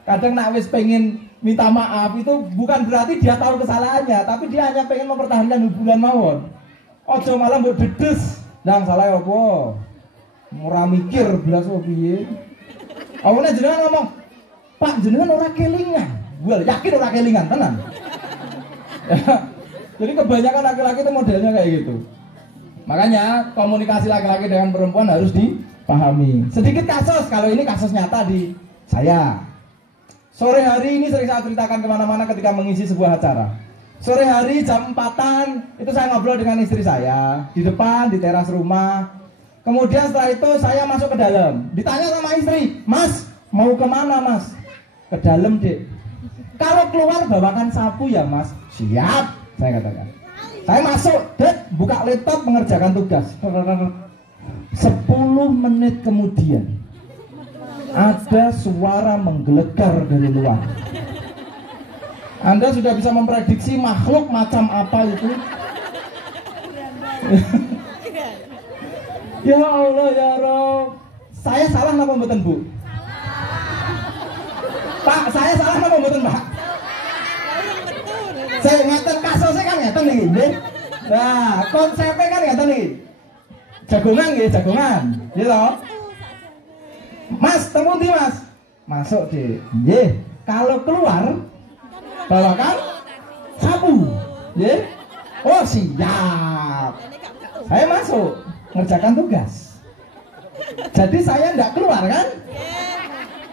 Kadang nak wis pengen minta maaf itu bukan berarti dia tahu kesalahannya, tapi dia hanya pengen mempertahankan hubungan mawon. Ojo malah mbok dedes, "Ndang salah ya apa?" Ora mikir belas kok piye. Awalnya jenengan ngomong, "Pak, jenengan ora kelingan." Gua yakin ora kelingan tenan. Jadi kebanyakan laki-laki itu modelnya kayak gitu. Makanya komunikasi laki-laki dengan perempuan harus dipahami. Sedikit kasus, kalau ini kasus nyata di saya. Sore hari ini sering saya ceritakan kemana-mana ketika mengisi sebuah acara. Sore hari jam 4-an itu saya ngobrol dengan istri saya di depan di teras rumah. Kemudian setelah itu saya masuk ke dalam. Ditanya sama istri, "Mas, mau kemana Mas?" "Ke dalam Dek." "Kalau keluar bawakan sapu ya Mas." "Siap," saya katakan. Saya masuk, Dek, buka laptop mengerjakan tugas. 10 menit kemudian ada suara menggelegar dari luar. Anda sudah bisa memprediksi makhluk macam apa itu? Ya Allah ya Rob. Saya salah napa mboten, Bu? Pak, saya salah napa mboten, Pak? Saya ngeten kasusnya kan ngeten iki, nggih. Nah, konsepnya kan ngeten iki. Jagongan nggih, jagongan. Nggih to? Mas, temu ndi, Mas? Masuk, Dik. Nggih. Kalau keluar bawakan sapu. Nggih. Oh, siap. Saya masuk ngerjakan tugas. Jadi saya enggak keluar kan?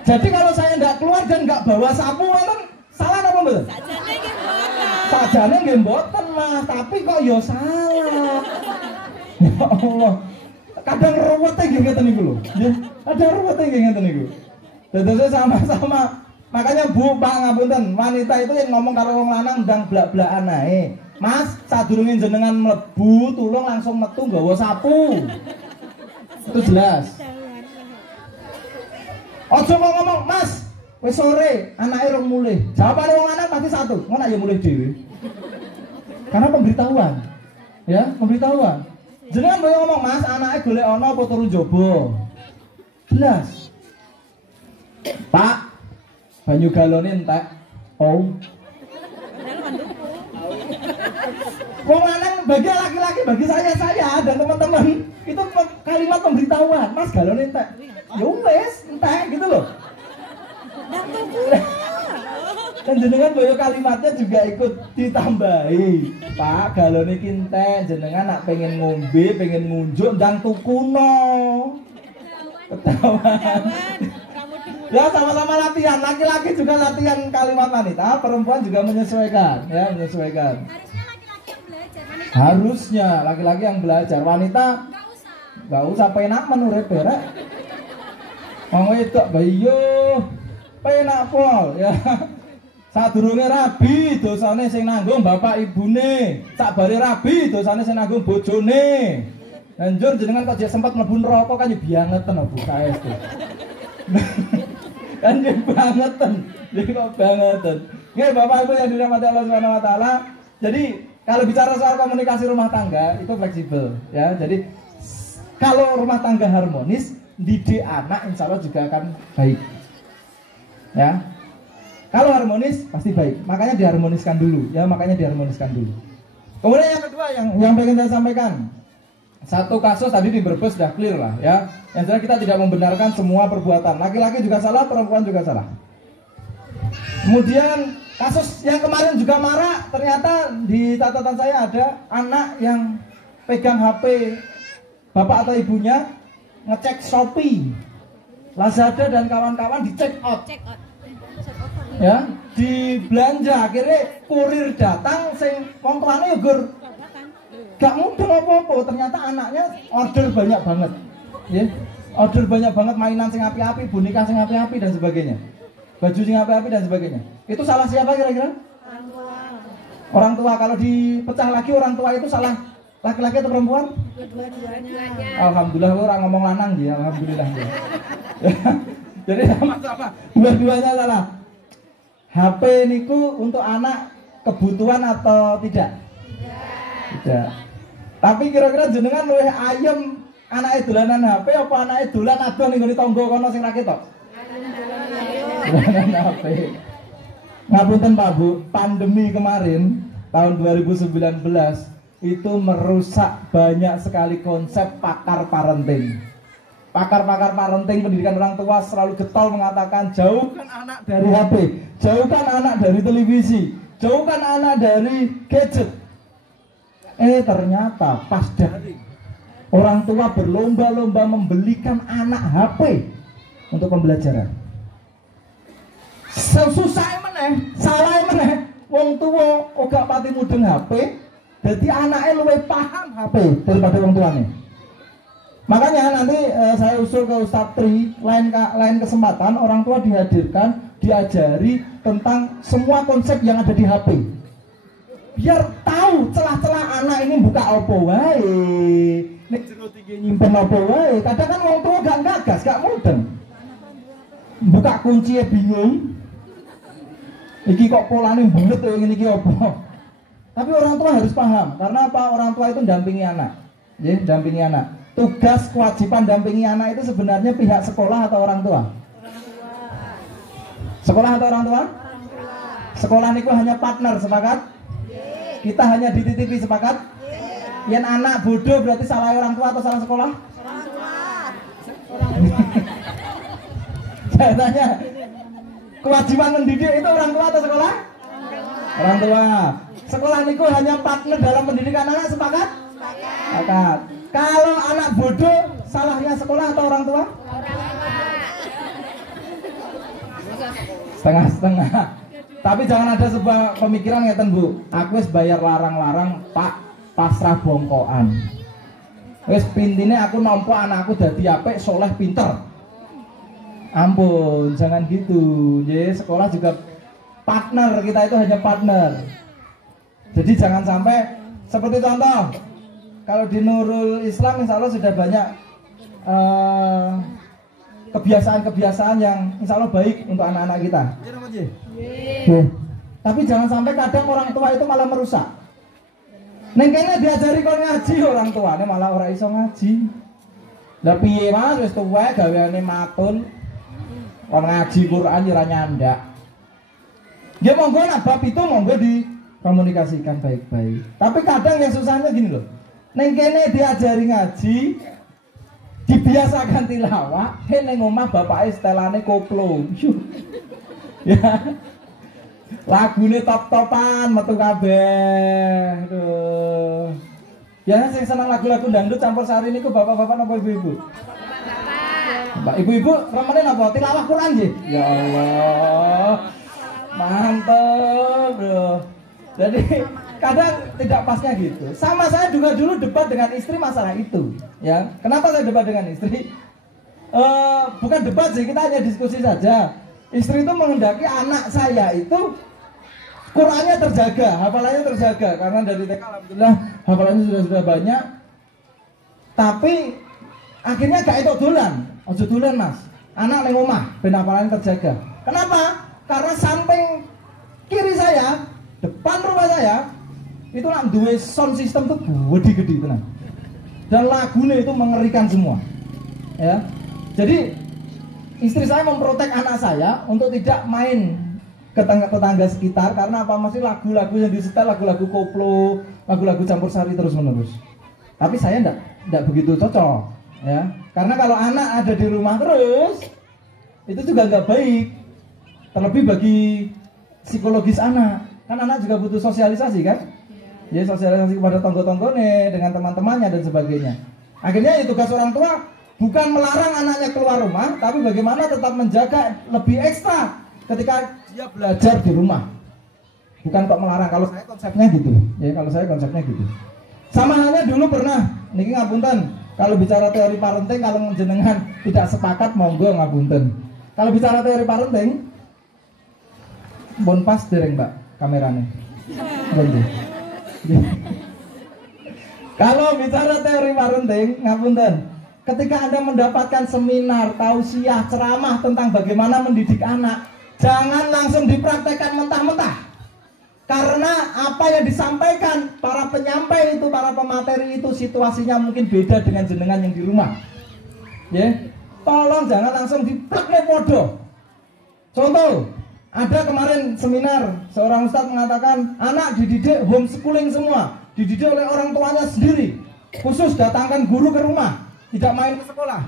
Jadi kalau saya enggak keluar dan enggak bawa sapu, kan salah apa mboten? Sajane nggih mboten, Mas, tapi kok ya salah. Ya Allah. Kadang ruwete nggih ngeten niku lho. Nggih, ada ruwete nggih ngeten niku. Dadose sama-sama. Makanya Bu, Pak ngapunten, wanita itu yang ngomong karo wong lanang ndang blak-blakan ae. Mas, sadurunge jenengan mlebu, tulung langsung metu nggawa sapu. Itu jelas. Ojo kok ngomong, Mas, wis sore, anake rong mulih. Jawabane wong lanang pasti satu, ngono ya mulih dhewe. Karena pemberitahuan. Ya, pemberitahuan. Jenengan boleh ngomong, Mas, anake golek ana apa turu njaba. Jelas. Pak, banyu galone entek. Oh. Wong lanang bagi laki-laki, bagi saya dan teman-teman itu kalimat pemberitahuan. Mas, galone entek. Ya wis, entek gitu loh. Dan jenengan boyo kalimatnya juga ikut ditambahi. Pak, galone iki entek, jenengan nak pengen ngombe, pengen ngunjuk ndang tukuno. Ketahuan. Ya sama-sama latihan, laki-laki juga latihan kalimat wanita, perempuan juga menyesuaikan, ya menyesuaikan. Harusnya laki-laki yang belajar, wanita nggak usah penak menurut berek. Wong wedok bayo penak pol, ya. Sadurunge rabi dosane sing nanggung bapak ibune, sakbare rabi dosane sing nanggung bojone. Lanjur jenengan kok sempat mlebu neraka kan ya biangeten Bu saestu. Kan dia bangetan, jadi kok bangetan. Oke, Bapak Ibu yang dirahmati Allah Subhanahu Wa Taala. Jadi kalau bicara soal komunikasi rumah tangga itu fleksibel, ya. Jadi kalau rumah tangga harmonis, didik anak insya Allah juga akan baik, ya. Kalau harmonis pasti baik, makanya diharmoniskan dulu, ya. Makanya diharmoniskan dulu. Kemudian yang kedua yang pengen saya sampaikan. Satu kasus tadi di Brebes sudah clear lah, ya. Yang jelas kita tidak membenarkan semua perbuatan. Laki-laki juga salah, perempuan juga salah. Kemudian kasus yang kemarin juga marak, ternyata di catatan saya ada anak yang pegang HP bapak atau ibunya, ngecek Shopee, Lazada dan kawan-kawan di check out. Ya, di belanja akhirnya kurir datang sing wong tuane ya gur gak mudeng apa-apa, ternyata anaknya order banyak banget. Ya. Order banyak banget, mainan sing api-api, boneka sing api-api dan sebagainya. Baju sing api-api dan sebagainya. Itu salah siapa kira-kira? Orang tua. Orang tua. Kalau dipecah lagi orang tua itu salah laki-laki atau perempuan? Dua-duanya. Alhamdulillah orang ngomong lanang ya, alhamdulillah ya. Jadi sama-sama dua-duanya salah. HP niku untuk anak kebutuhan atau tidak? Tidak. Tapi kira-kira jenengan luwih ayem anake dolanan HP apa anake dolan adoh ning nggone tangga kono sing ra ketok? Dolanan HP. Ngapunten Pak Bu, pandemi kemarin tahun 2019 itu merusak banyak sekali konsep pakar parenting. Pakar-pakar parenting pendidikan orang tua selalu getol mengatakan jauhkan anak dari HP, jauhkan anak dari televisi, jauhkan anak dari gadget. Ternyata pas daring orang tua berlomba-lomba membelikan anak HP untuk pembelajaran. Susah meneh, salah meneh. Wong tua ora pati mudeng HP, dadi anake luwih paham HP daripada wong tuane. Makanya nanti saya usul ke Ustadz Tri, lain kesempatan orang tua dihadirkan, diajari tentang semua konsep yang ada di HP. Biar tahu celah-celah anak ini buka apa wae, nek jero tinggi nyimpen apa wae. Kadang kan wong tua gak gagas, gak mudeng. Buka kunci bingung. Iki kok polane bulet ya ngene iki apa? Tapi orang tua harus paham, karena apa? Orang tua itu dampingi anak. Ya, dampingi anak. Tugas kewajiban dampingi anak itu sebenarnya pihak sekolah atau orang tua? Sekolah atau orang tua? Sekolah niku hanya partner, sepakat? Kita hanya dititipi, sepakat? Yang anak bodoh berarti salah orang tua atau salah sekolah? Saya tanya, kewajiban mendidik itu orang tua atau sekolah? Orang tua. Sekolah niku hanya partner dalam pendidikan anak, sepakat? Sepakat. Kalau anak bodoh, salahnya sekolah atau orang tua? Setengah-setengah. Tapi jangan ada sebuah pemikiran ngeten Bu. Aku wis bayar larang-larang, Pak, pasrah bongkoan. Wis pintine aku nampa anakku dadi apik, soleh, pinter. Ampun, jangan gitu. Jadi sekolah juga partner, kita itu hanya partner. Jadi jangan sampai seperti contoh, kalau di Nurul Islam insya Allah sudah banyak kebiasaan-kebiasaan yang insya Allah baik untuk anak-anak kita. Tapi jangan sampai kadang orang tua itu malah merusak. Neng kene diajari kon ngaji orang tuane malah ora iso ngaji. Lah piye Mas wis tuwek gaweane matun. Kon ngaji Quran ora nyandak. Ya monggo nak bab itu monggo dikomunikasikan baik-baik. Tapi kadang yang susahnya gini loh. Neng kene diajari ngaji, dibiasakan tilawah, neng omah bapake setelane koplo. Ya. Lagune top-topan metu kabeh. Aduh. Ya sing seneng lagu-lagu dangdut campur sari niku bapak-bapak napa ibu-ibu? Mbak ibu-ibu remene napa? Tilawah Quran nggih? Ya Allah. Mantap, Bro. Jadi kadang tidak pasnya gitu. Sama saya juga dulu debat dengan istri masalah itu, ya. Kenapa saya debat dengan istri? Bukan debat sih, kita hanya diskusi saja. Istri itu menghendaki anak saya itu Qurannya terjaga, hafalannya terjaga, karena dari TK alhamdulillah hafalannya sudah banyak. Tapi akhirnya gak itu dolan, ojo dolan Mas. Anak neng omah, ben hafalannya terjaga. Kenapa? Karena samping kiri saya, depan rumah saya itu nak duwe sound system tuh gede-gede tenan. Dan lagunya itu mengerikan semua. Ya. Jadi istri saya memprotek anak saya untuk tidak main ke tetangga sekitar karena apa masih lagu-lagu yang disetel lagu-lagu koplo, lagu-lagu campur sari terus menerus. Tapi saya enggak begitu cocok, ya. Karena kalau anak ada di rumah terus itu juga enggak baik. Terlebih bagi psikologis anak. Kan anak juga butuh sosialisasi kan? Ya sosialisasi kepada tonggo-tonggone dengan teman-temannya dan sebagainya. Akhirnya ya tugas orang tua bukan melarang anaknya keluar rumah, tapi bagaimana tetap menjaga lebih ekstra ketika dia belajar di rumah. Bukan kok melarang. Kalau saya konsepnya gitu. Ya kalau saya konsepnya gitu. Sama halnya dulu pernah, niki ngapunten, kalau bicara teori parenting kalau jenengan tidak sepakat monggo ngapunten. Kalau bicara teori parenting bon pas dereng Mbak kameranya. Kalau bicara teori parenting ngapunten, ketika Anda mendapatkan seminar, tausiah, ceramah tentang bagaimana mendidik anak, jangan langsung dipraktekkan mentah-mentah. Karena apa yang disampaikan para penyampai itu, para pemateri itu situasinya mungkin beda dengan jenengan yang di rumah. Ya, tolong jangan langsung diplek podo. Contoh, ada kemarin seminar, seorang ustadz mengatakan anak dididik homeschooling semua, dididik oleh orang tuanya sendiri, khusus datangkan guru ke rumah, tidak main ke sekolah.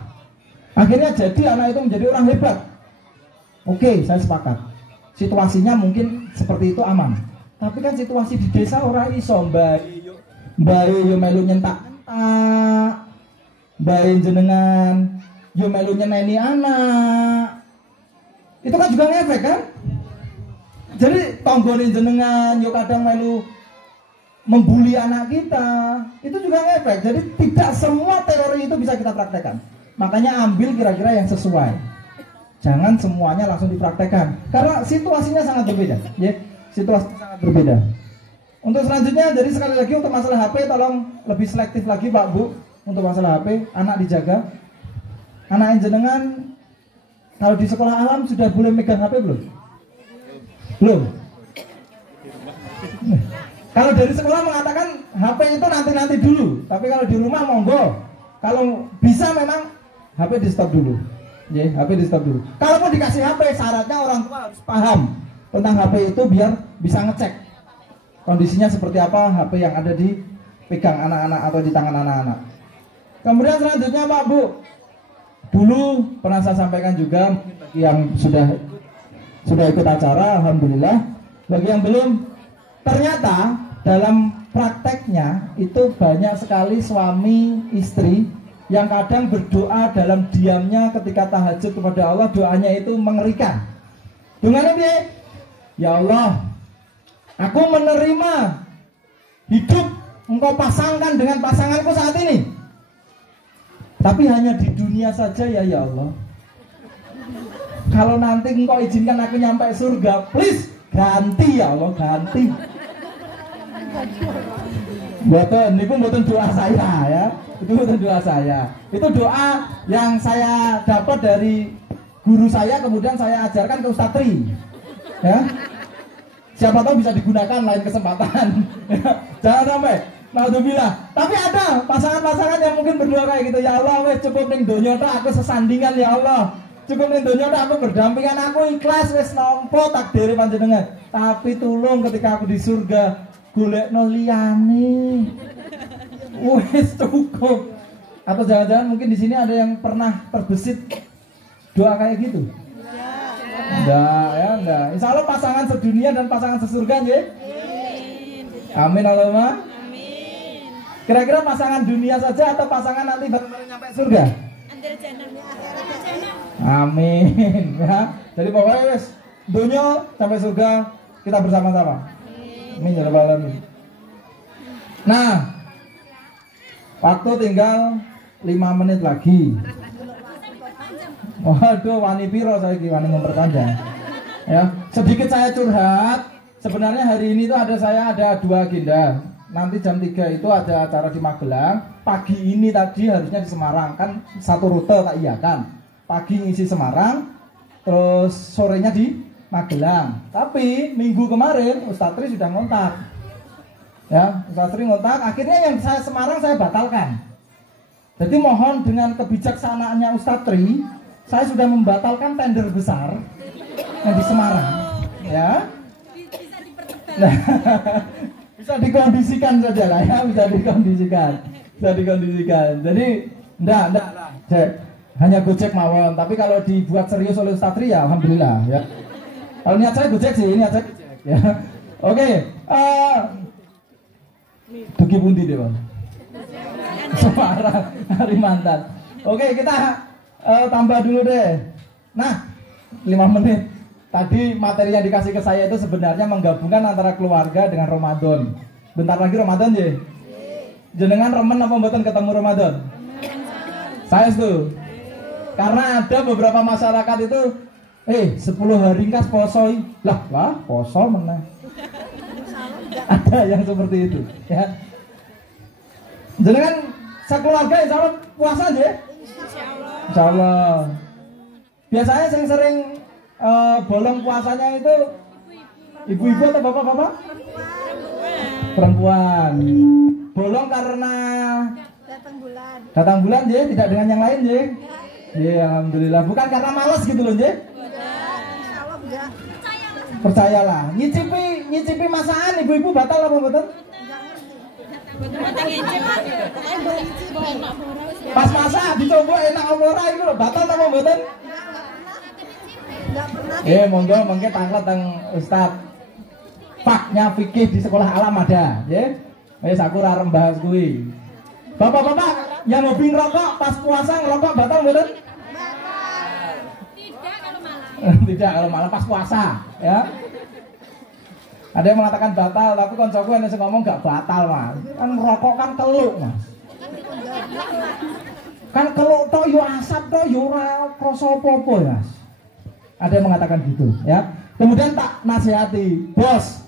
Akhirnya jadi anak itu menjadi orang hebat. Oke, saya sepakat. Situasinya mungkin seperti itu aman. Tapi kan situasi di desa orang iso mbak yo melu nyentak-nyentak, mbak jenengan yo melu nyeneni anak. Itu kan juga ngefek kan? Jadi tonggone jenengan yo kadang melu membuli anak kita, itu juga ngefek. Jadi tidak semua teori itu bisa kita praktekkan. Makanya ambil kira-kira yang sesuai. Jangan semuanya langsung dipraktekkan karena situasinya sangat berbeda, ya. Situasinya sangat berbeda. Untuk selanjutnya, jadi sekali lagi untuk masalah HP tolong lebih selektif lagi Pak Bu untuk masalah HP, anak dijaga. Anak jenengan kalau di sekolah alam sudah boleh megang HP belum? Belum. Kalau dari sekolah mengatakan HP itu nanti dulu, tapi kalau di rumah monggo. Kalau bisa memang HP di stop dulu. Ya, HP di stop dulu. Kalaupun dikasih HP, syaratnya orang tua harus paham tentang HP itu biar bisa ngecek kondisinya seperti apa HP yang ada di pegang anak-anak atau di tangan anak-anak. Kemudian selanjutnya Pak Bu, dulu pernah saya sampaikan juga bagi yang sudah ikut acara, alhamdulillah. Bagi yang belum, ternyata dalam prakteknya itu banyak sekali suami istri yang kadang berdoa dalam diamnya ketika tahajud kepada Allah, doanya itu mengerikan. Dengarnya piye? Ya Allah, aku menerima hidup engkau pasangkan dengan pasanganku saat ini, tapi hanya di dunia saja ya Allah. Kalau nanti engkau izinkan aku nyampe surga, please ganti ya Allah, ganti. Buatan doa saya ya. Itu bukan doa saya. Itu doa yang saya dapat dari guru saya, kemudian saya ajarkan ke Ustaz Tri. Ya. Siapa tahu bisa digunakan lain kesempatan. Jangan sampai. Naudzubillah. Tapi ada pasangan-pasangan yang mungkin berdoa kayak gitu. Ya Allah, wes cukup ning donya tok aku sesandingan ya Allah. Cukup ning donya tok aku berdampingan, aku ikhlas wes nampa takdire panjenengan. Tapi tulung ketika aku di surga golekno liyane. Wes cukup. Atau jangan-jangan mungkin di sini ada yang pernah terbesit doa kayak gitu? Enggak, ya enggak. Insya Allah pasangan sedunia dan pasangan sesurga ya. Amin Allahumma. Amin. Kira-kira pasangan dunia saja atau pasangan nanti bareng-bareng nyampe surga? Amin. Ya. Jadi pokoknya wes dunia sampai surga kita bersama-sama. Amin ya rabbal alamin. Nah, waktu tinggal 5 menit lagi. Waduh, wani piro saya wani memperpanjang. Ya, sedikit saya curhat. Sebenarnya hari ini tuh saya ada 2 agenda. Nanti jam 3 itu ada acara di Magelang. Pagi ini tadi harusnya di Semarang, kan satu rute tak iya kan. Pagi ngisi Semarang, terus sorenya di Magelang. Tapi minggu kemarin Ustaz Tri sudah ngontak. Ya, Ustaz Tri ngontak, akhirnya yang saya Semarang saya batalkan. Jadi mohon dengan kebijaksanaannya Ustaz Tri, saya sudah membatalkan tender besar yang di Semarang. Ya. Nah, bisa dikondisikan saja lah ya, bisa dikondisikan. Jadi enggak lah. Hanya Gojek mawon, tapi kalau dibuat serius oleh Ustaz Tri ya alhamdulillah ya. Kalau niat saya Gojek sih, niat saya Gojek ya. Oke, Duki pundi deh Bang. Semarang, Kalimantan. Oke, kita tambah dulu deh. Nah, 5 menit. Tadi materi yang dikasih ke saya itu sebenarnya menggabungkan antara keluarga dengan Ramadan. Bentar lagi Ramadan ya. Jenengan remen apa mboten ketemu Ramadan? Saya setuju. Karena ada beberapa masyarakat itu 10 hari kas poso. Lah, poso meneh. Ada yang seperti itu, ya. Jenengan sekeluarga insya Allah puasa aja. Insya Allah. Biasanya sering bolong puasanya itu ibu-ibu atau bapak-bapak? Perempuan. Bolong karena datang bulan je, tidak dengan yang lain je. Ya alhamdulillah. Bukan karena malas gitu loh je. Percayalah. Nyicipi masakan ibu-ibu batal apa betul? Pas masak dicoba enak apa ora iku lho, batal apa mboten? Monggo mengke tanglet teng Ustaz. Faknya fikih di sekolah alam ada, ya. Wis aku ora rembahas kuwi. Bapak-bapak yang hobi ngerokok pas puasa ngerokok batal mboten? Batal. Tidak kalau malam pas puasa, ya. Ada yang mengatakan batal, tapi koncoku yang ngomong gak batal mas. Kan rokok kan keluk mas. Kan keluk toh yo asap toh yo ora krasa apa-apa mas. Ada yang mengatakan gitu, ya. Kemudian tak nasihati, bos.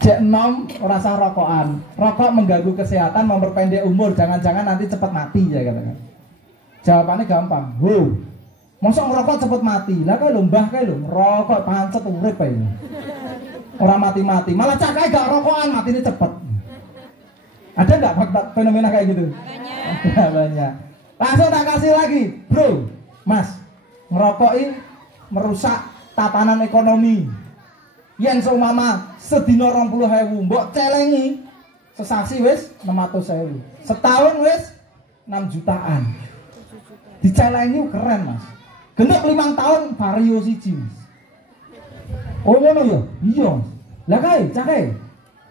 Jek nom rasa rokokan. Rokok mengganggu kesehatan, memperpendek umur. Jangan-jangan nanti cepat mati ya katakan. Jawabannya gampang. Mosok ngerokok cepat mati. Lah kae lho mbah kae lho, rokok pancet urip ae. Orang mati-mati, malah cakai gak rokokan, mati ini cepet. Ada nggak fenomena kayak gitu? Banyak. Banyak. Langsung tak kasih lagi, bro, mas, ngerokok merusak tatanan ekonomi. Yen seumpama sedina 20.000, mbok celengi sesasi wis 600.000. Setahun wis 6 jutaan. Dicelengi keren, mas. Genep 5 tahun vario siji. Oh ngono ya? Iya. Lah kae, cakai.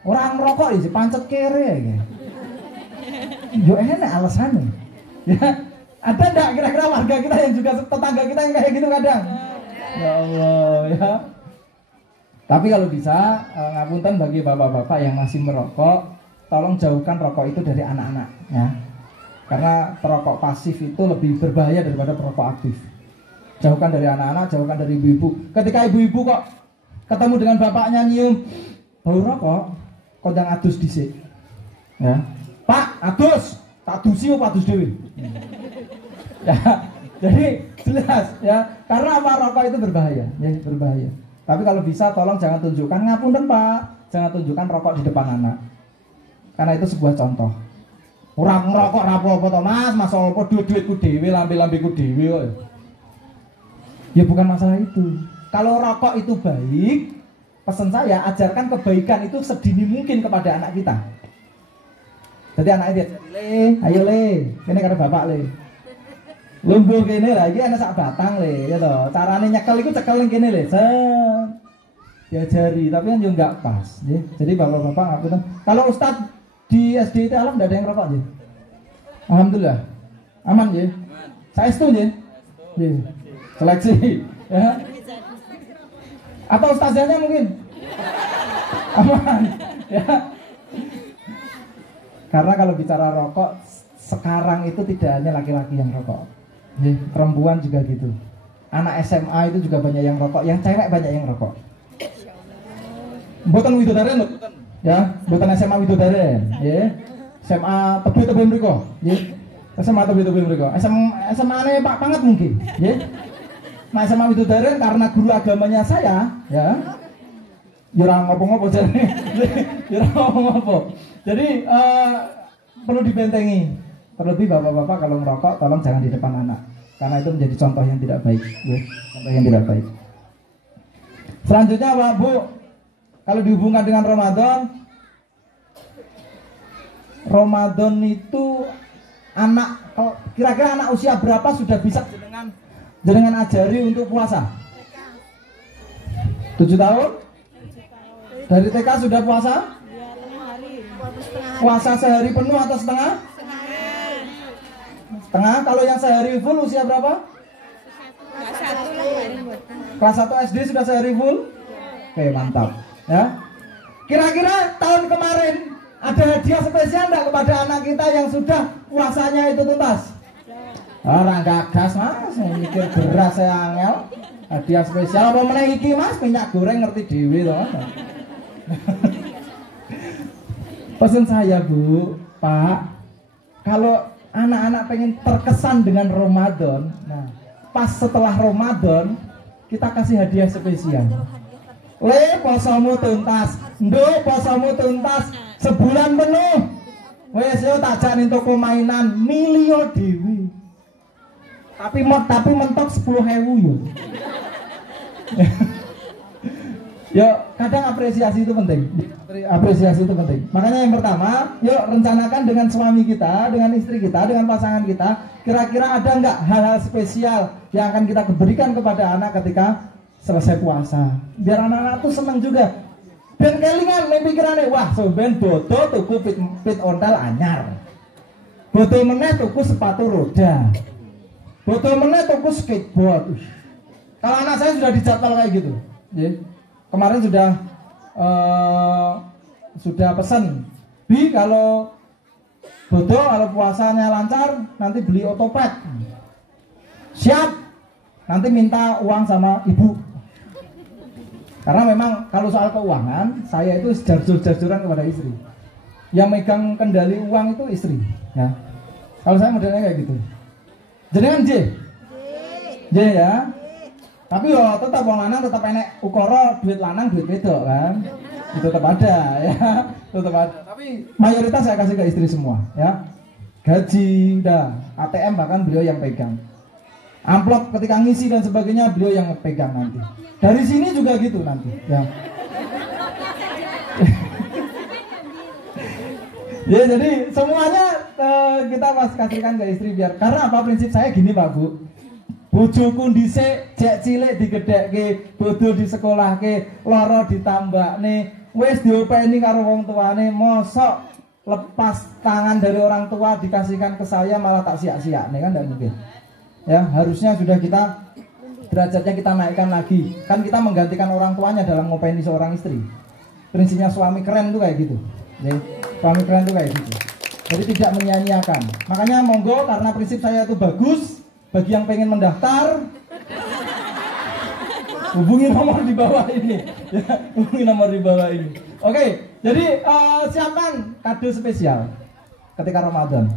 Orang ngerokok iki pancet kere iki. Yo enak alasannya. Ya, ada enggak kira-kira warga kita yang juga tetangga kita yang kayak gitu kadang? Ya Allah, ya. Tapi kalau bisa, ngapunten bagi bapak-bapak yang masih merokok, tolong jauhkan rokok itu dari anak-anak, ya. Karena perokok pasif itu lebih berbahaya daripada perokok aktif. Jauhkan dari anak-anak, jauhkan dari ibu-ibu. Ketika ibu-ibu kok ketemu dengan bapaknya nyium bau rokok, kodang adus dhisik. Ya. Pak, adus, tak dusi apa adus dewi. Ya, jadi jelas ya, karena apa, rokok itu berbahaya, ya berbahaya. Tapi kalau bisa tolong jangan tunjukkan, ngapunten Pak, jangan tunjukkan rokok di depan anak. Karena itu sebuah contoh. Orang ngerokok rapopo to Mas, apa duit-duitku dhewe, lambe-lambeku dhewe. Ya bukan masalah itu. Kalau rokok itu baik, pesan saya ajarkan kebaikan itu sedini mungkin kepada anak kita. Jadi anaknya dia, ayo le, kene karo bapak le. Lumbuh kene lah, iki ana sak batang le, ya toh. Carane nyekel iku cekel ning kene le. Diajari, tapi kan yo enggak pas, ya. Jadi bapak-bapak ngapunten. Kalau Ustadz di SD itu alam enggak ada yang rokok, ya. Alhamdulillah. Aman, ya. Saya setuju, ya. Seleksi, ya. Atau ustazahnya mungkin aman, ya. Karena kalau bicara rokok sekarang itu tidak hanya laki-laki yang rokok, perempuan juga gitu. Anak SMA itu juga banyak yang rokok, yang cewek banyak yang rokok. Mboten widodaren lho, ya, mboten SMA widodaren, ya. SMA tebel-tebel mriko, ya. SMA tebel-tebel mriko. SMA-ne Pak Panget mungkin, ya. Nah, SMA widodaren karena guru agamanya saya, ya. Ora ngopo-ngopo jane. Ora ngopo-ngopo. Jadi perlu dibentengi. Terlebih bapak-bapak kalau merokok tolong jangan di depan anak, karena itu menjadi contoh yang tidak baik, ya. Contoh yang tidak baik. Selanjutnya Pak Bu, kalau dihubungkan dengan Ramadan itu anak, kira-kira anak usia berapa sudah bisa jenengan ajari untuk puasa? 7 tahun? Dari TK sudah puasa? Puasa sehari penuh atau setengah? Setengah. Kalau yang sehari full usia berapa? Kelas 1 SD sudah sehari full? Oke, mantap. Ya. Kira-kira tahun kemarin ada hadiah spesial enggak kepada anak kita yang sudah puasanya itu tuntas? Orang gagas Mas, mikir beras saya angel. Hadiah spesial apa meneh iki Mas? Minyak goreng ngerti dhewe to. Pesan saya Bu, Pak, kalau anak-anak pengen terkesan dengan Ramadan, nah pas setelah Ramadan kita kasih hadiah spesial. Le, posomu tuntas, nduk posomu tuntas sebulan penuh. Wes yo tak jak ning toko mainan milio dewi. Tapi mentok 10.000 yo. Yo, kadang apresiasi itu penting. Apresiasi itu penting. Makanya yang pertama, yuk rencanakan dengan suami kita, dengan istri kita, dengan pasangan kita, kira-kira ada nggak hal-hal spesial yang akan kita berikan kepada anak ketika selesai puasa. Biar anak-anak tuh senang juga. Ben kelingan ning pikirane, wah sampean bodo tuku pit ontel anyar. Bodo meneh tuku sepatu roda. Bodo meneh tuku skateboard. Kalau anak saya sudah dijadwal kayak gitu. Ya. Kemarin sudah pesan, Bi kalau bodo kalau puasanya lancar nanti beli otopet. Siap. Nanti minta uang sama ibu. Karena memang kalau soal keuangan saya itu jujur-jujuran kepada istri. Yang megang kendali uang itu istri, ya. Kalau saya modelnya kayak gitu. Jenengan J ya. Tapi yo tetap wong lanang tetap enek ukara duit lanang duit wedok kan. Itu tetap ada ya. Tetap ada. Tapi mayoritas saya kasih ke istri semua ya. Gaji dah, ATM bahkan beliau yang pegang. Amplop ketika ngisi dan sebagainya beliau yang pegang nanti. Dari sini juga gitu nanti ya. Ya jadi semuanya kita pas kasihkan ke istri biar karena apa prinsip saya gini Pak Bu. Bojoku dhisik jek cilik digedhekke, bodho di sekolahke, lara ditambakne, wis diopeni karo wong tuane, mosok lepas tangan dari orang tua dikasihkan ke saya malah tak sia-siakne kan enggak mungkin. Ya, harusnya sudah kita derajatnya kita naikkan lagi. Kan kita menggantikan orang tuanya dalam ngopeni seorang istri. Prinsipnya suami keren tuh kayak gitu. Jadi, suami keren tuh kayak gitu. Jadi tidak menyia-nyiakan. Makanya monggo karena prinsip saya itu bagus. Bagi yang pengen mendaftar, hubungi nomor di bawah ini. Ya, hubungi nomor di bawah ini. Oke, jadi siapkan kado spesial ketika Ramadan.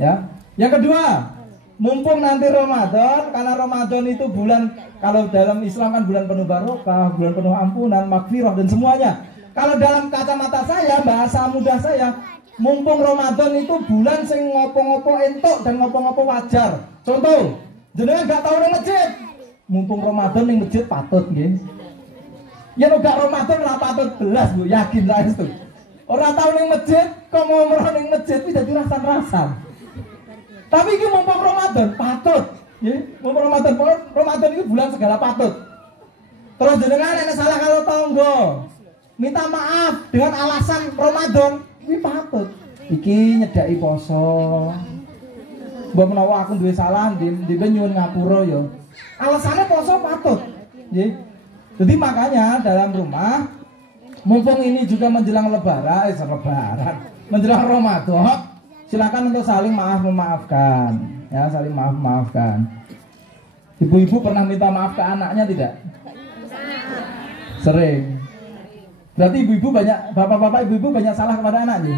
Ya. Yang kedua, mumpung nanti Ramadan, karena Ramadan itu bulan, kalau dalam Islam kan bulan penuh barokah, bulan penuh ampunan, maghfirah dan semuanya. Kalau dalam kacamata saya, bahasa mudah saya, mumpung Ramadan itu bulan sing ngopo-ngopo entuk dan ngopo-ngopo wajar. Contoh, jenengan gak tau ning masjid. Mumpung Ramadan ning masjid patut nggih. Ya nek gak Ramadan ora patut belas, Bu, yakin saya itu. Ora tau ning masjid, kok mau umroh ning masjid wis dadi rasan-rasan. Tapi iki mumpung Ramadan patut, nggih. Mumpung Ramadan itu bulan segala patut. Terus jenengan nek salah kalau tangga, minta maaf dengan alasan Ramadan, iki patut. Iki nyedaki poso. Mbok menawa aku duwe salah di nyuwun ngapura ya. Alasannya poso patut. Nggih. Jadi makanya dalam rumah mumpung ini juga menjelang lebaran, menjelang Ramadan, silakan untuk saling memaafkan. Ya, saling maafkan. Ibu-ibu pernah minta maaf ke anaknya tidak? Sering. Berarti ibu-ibu banyak, bapak-bapak ibu-ibu banyak salah kepada anaknya.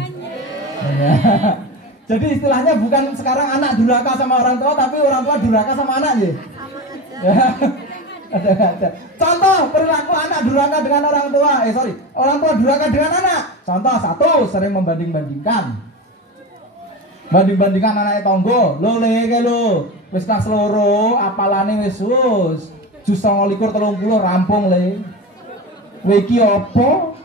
Jadi istilahnya bukan sekarang anak durhaka sama orang tua, tapi orang tua durhaka sama anaknya. Ada. Contoh perilaku anak durhaka dengan orang tua. Orang tua durhaka dengan anak. Contoh satu, sering membanding-bandingkan. Banding-bandingkan anaknya tonggo. Lo lege lo, wis kelas loro, apalane wis jus 29 30 rampung le. Wiki opo?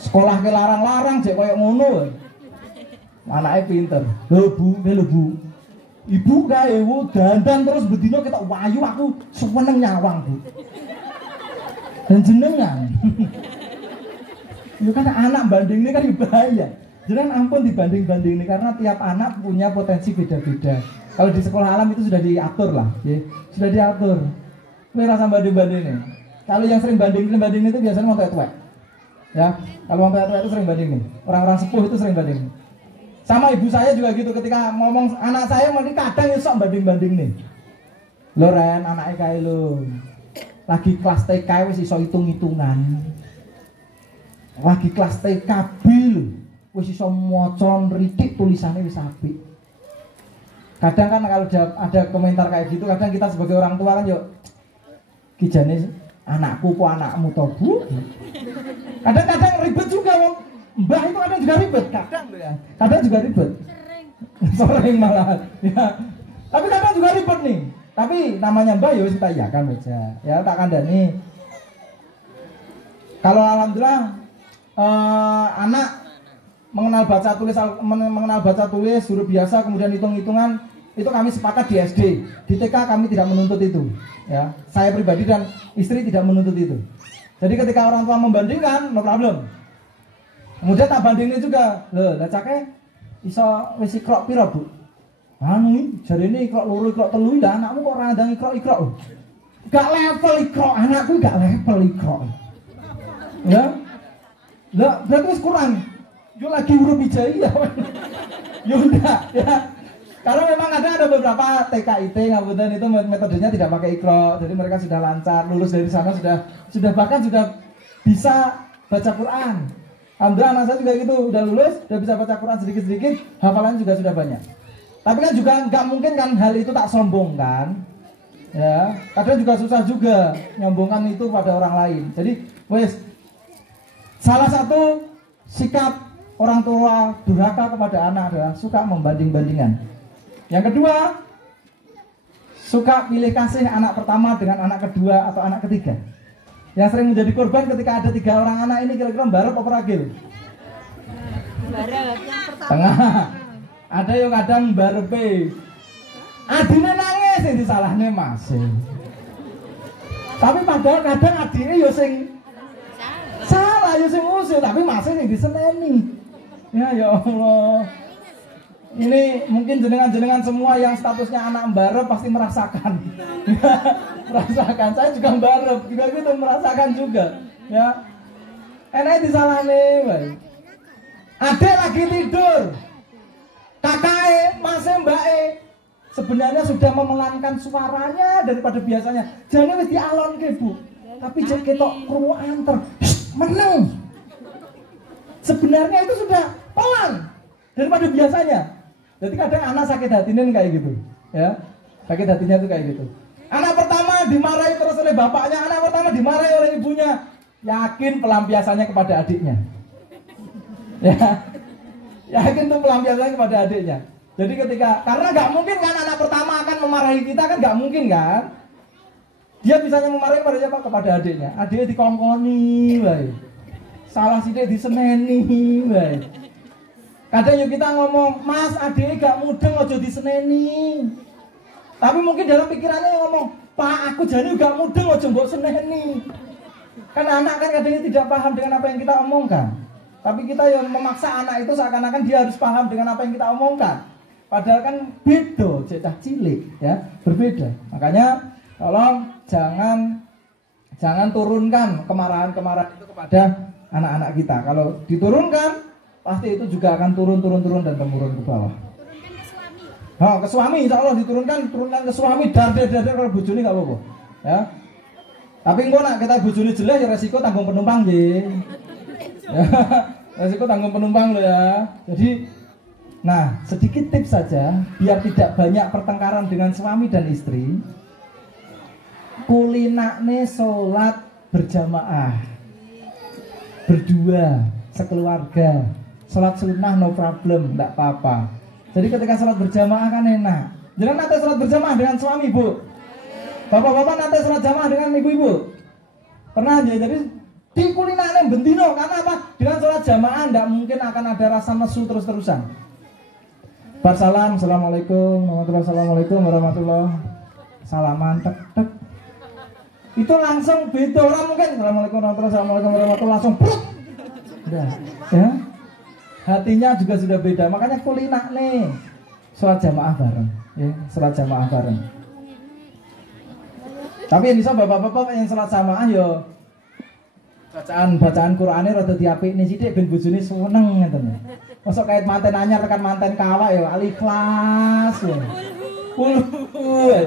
Sekolah ke larang-larang jek koyo ngono. Anaknya pinter. Lho Bu. Ibu kae dandan terus bedino kita wayu aku seneng nyawang, Bu. Dan jenengan. Ya kan anak banding ini kan bahaya. Jangan ampun dibanding-banding ini karena tiap anak punya potensi beda-beda. Kalau di sekolah alam itu sudah diatur lah, ya. Sudah diatur. Kowe rasa banding-banding ini. Kalau yang sering banding itu biasanya wong tuwek. Ya, kalau wong tuwek itu sering banding nih. Orang-orang sepuh itu sering banding. Sama ibu saya juga gitu ketika ngomong anak saya mau kadang sok banding-banding nih. Lho Ren, anake kae lho. Lagi kelas TK wis iso hitung-hitungan. Lagi kelas TK bil wis iso maca ritik tulisannya wis apik. Kadang kan kalau ada komentar kayak gitu, kadang kita sebagai orang tua kan yuk kijane anakku kok anakmu to, Bu. Kadang-kadang ribet juga wong. Mbah itu kadang juga ribet, kadang juga ribet. Sering malah. Ya. Tapi kadang juga ribet nih. Tapi namanya Mbah ya wis tak iyakan aja. Ya tak kandhani. Kalau alhamdulillah anak mengenal baca tulis huruf biasa kemudian hitung-hitungan itu kami sepakat di SD. Di TK kami tidak menuntut itu. Ya, saya pribadi dan istri tidak menuntut itu. Jadi ketika orang tua membandingkan, no problem. Kemudian tak bandingin juga, lho, lah cake iso wis ikrok piro, Bu? Anu, jarene ikrok loro, ikrok telu, lah anakmu kok ora ndang ikrok. Gak level ikrok, anakku gak level ikrok. Ya. Lah, berarti wis kurang. Yo lagi huruf hijaiyah. Ya udah, ya. Karena memang ada beberapa TKIT ngapunten itu metodenya tidak pakai ikrok, jadi mereka sudah lancar, lulus dari sana sudah bahkan sudah bisa baca Quran. Alhamdulillah anak saya juga gitu, udah lulus, udah bisa baca Quran sedikit-sedikit, hafalan juga sudah banyak. Tapi kan juga nggak mungkin kan hal itu tak sombong kan. Ya, kadang juga susah juga nyombongkan itu pada orang lain. Jadi, wes salah satu sikap orang tua durhaka kepada anak adalah suka membanding-bandingkan. Yang kedua, suka pilih kasih anak pertama dengan anak kedua atau anak ketiga. Yang sering menjadi korban ketika ada 3 orang anak ini kira-kira mbarep apa ragil? Barep. Tengah. Ada yang kadang mbarepe. Adine nangis sing disalahne Mas. Tapi padahal kadang adine ya sing salah, ya sing usil, tapi Mas sing diseneni. Ya Allah. Ini mungkin jenengan-jenengan semua yang statusnya anak mbarep pasti merasakan. Merasakan. Saya juga mbarep, juga gitu merasakan juga. Ya. Enak disalahne, wae. Adek lagi tidur. Kakake, Mase, Mbake sebenarnya sudah memelankan suaranya daripada biasanya. Jangan wis dialonke, Bu. Tapi jek ketok krungu anter. Meneng. Sebenarnya itu sudah pelan daripada biasanya. Jadi kadang anak sakit hatinya kayak gitu, ya. Sakit hatinya tuh kayak gitu. Anak pertama dimarahi terus oleh bapaknya, anak pertama dimarahi oleh ibunya. Yakin pelampiasannya kepada adiknya. Ya. Yakin tuh pelampiasannya kepada adiknya. Jadi karena nggak mungkin kan anak pertama akan memarahi kita kan nggak mungkin kan. Dia bisanya memarahi pada siapa? Kepada adiknya. Adiknya dikongkoni, baik. Salah sidik diseneni, baik. Kadang yuk kita ngomong, Mas adiknya gak mudeng ojo diseneni. Tapi mungkin dalam pikirannya ngomong, Pak aku jadi gak mudeng ojo mbok seneni. Karena anak kan kadang tidak paham dengan apa yang kita omongkan. Tapi kita yang memaksa anak itu seakan-akan dia harus paham dengan apa yang kita omongkan. Padahal kan beda, cecah cilik, ya, berbeda. Makanya tolong jangan turunkan kemarahan-kemarahan itu kepada anak-anak kita. Kalau diturunkan, pasti itu juga akan turun dan temurun ke bawah. Turunkan ke suami. Oh, ke suami insya Allah turunkan ke suami dar kalau bojone gak apa-apa. Ya. Tapi engko nak kita bojone jelek ya resiko tanggung penumpang nggih. Ya, resiko tanggung penumpang loh ya. Jadi nah, sedikit tips saja biar tidak banyak pertengkaran dengan suami dan istri. Kulinakne sholat berjamaah. Berdua, sekeluarga. Sholat sunnah no problem, tidak apa-apa. Jadi ketika sholat berjamaah kan enak. Jangan nanti sholat berjamaah dengan suami, Bu. Bapak-bapak nanti sholat jamaah dengan ibu-ibu. Pernah aja, jadi di kulinane bendino. Karena apa? Dengan sholat jamaah tidak mungkin akan ada rasa nesu terus-terusan. Barsalam, assalamualaikum warahmatullahi. Salaman, tek. Itu langsung beda orang mungkin. Assalamualaikum warahmatullahi langsung prut. Udah, ya. Hatinya juga sudah beda, makanya kulinak nih sholat jamaah bareng, ya, sholat jamaah bareng. Tapi yang bisa bapak-bapak yang sholat jamaah yo bacaan Qur'ane rada diapikne sithik ben bojone seneng ngeten. Mosok kait manten anyar tekan manten kawak ya al-ikhlas ya.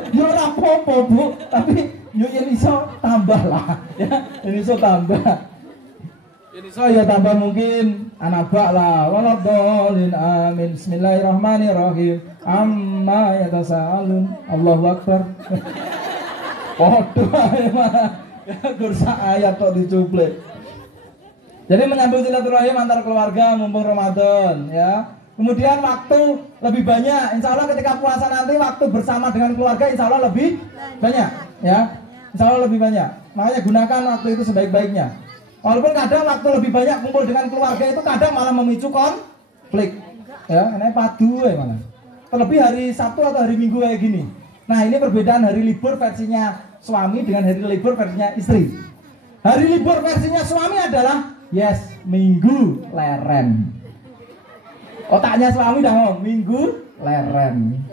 Yo ora apa-apa, Bu, tapi yo yen iso tambah lah, ya, yen iso tambah. Jadi saya tambah mungkin anak bak lah. Waladhdallin amin. Bismillahirrahmanirrahim. Amma yatasaalun. Allahu akbar. Podo ae mah. Ya kursa ayat kok dicuplek. Jadi menyambung silaturahim antar keluarga mumpung Ramadan, ya. Kemudian waktu lebih banyak. Insya Allah ketika puasa nanti waktu bersama dengan keluarga insya Allah lebih banyak, ya. Insya Allah lebih banyak. Makanya gunakan waktu itu sebaik-baiknya. Walaupun kadang waktu lebih banyak kumpul dengan keluarga itu kadang malah memicu konflik. Ya, ini padu ya malah. Terlebih hari Sabtu atau hari Minggu kayak gini. Nah, ini perbedaan hari libur versinya suami dengan hari libur versinya istri. Hari libur versinya suami adalah yes, Minggu leren. Otaknya suami dah ngomong Minggu leren.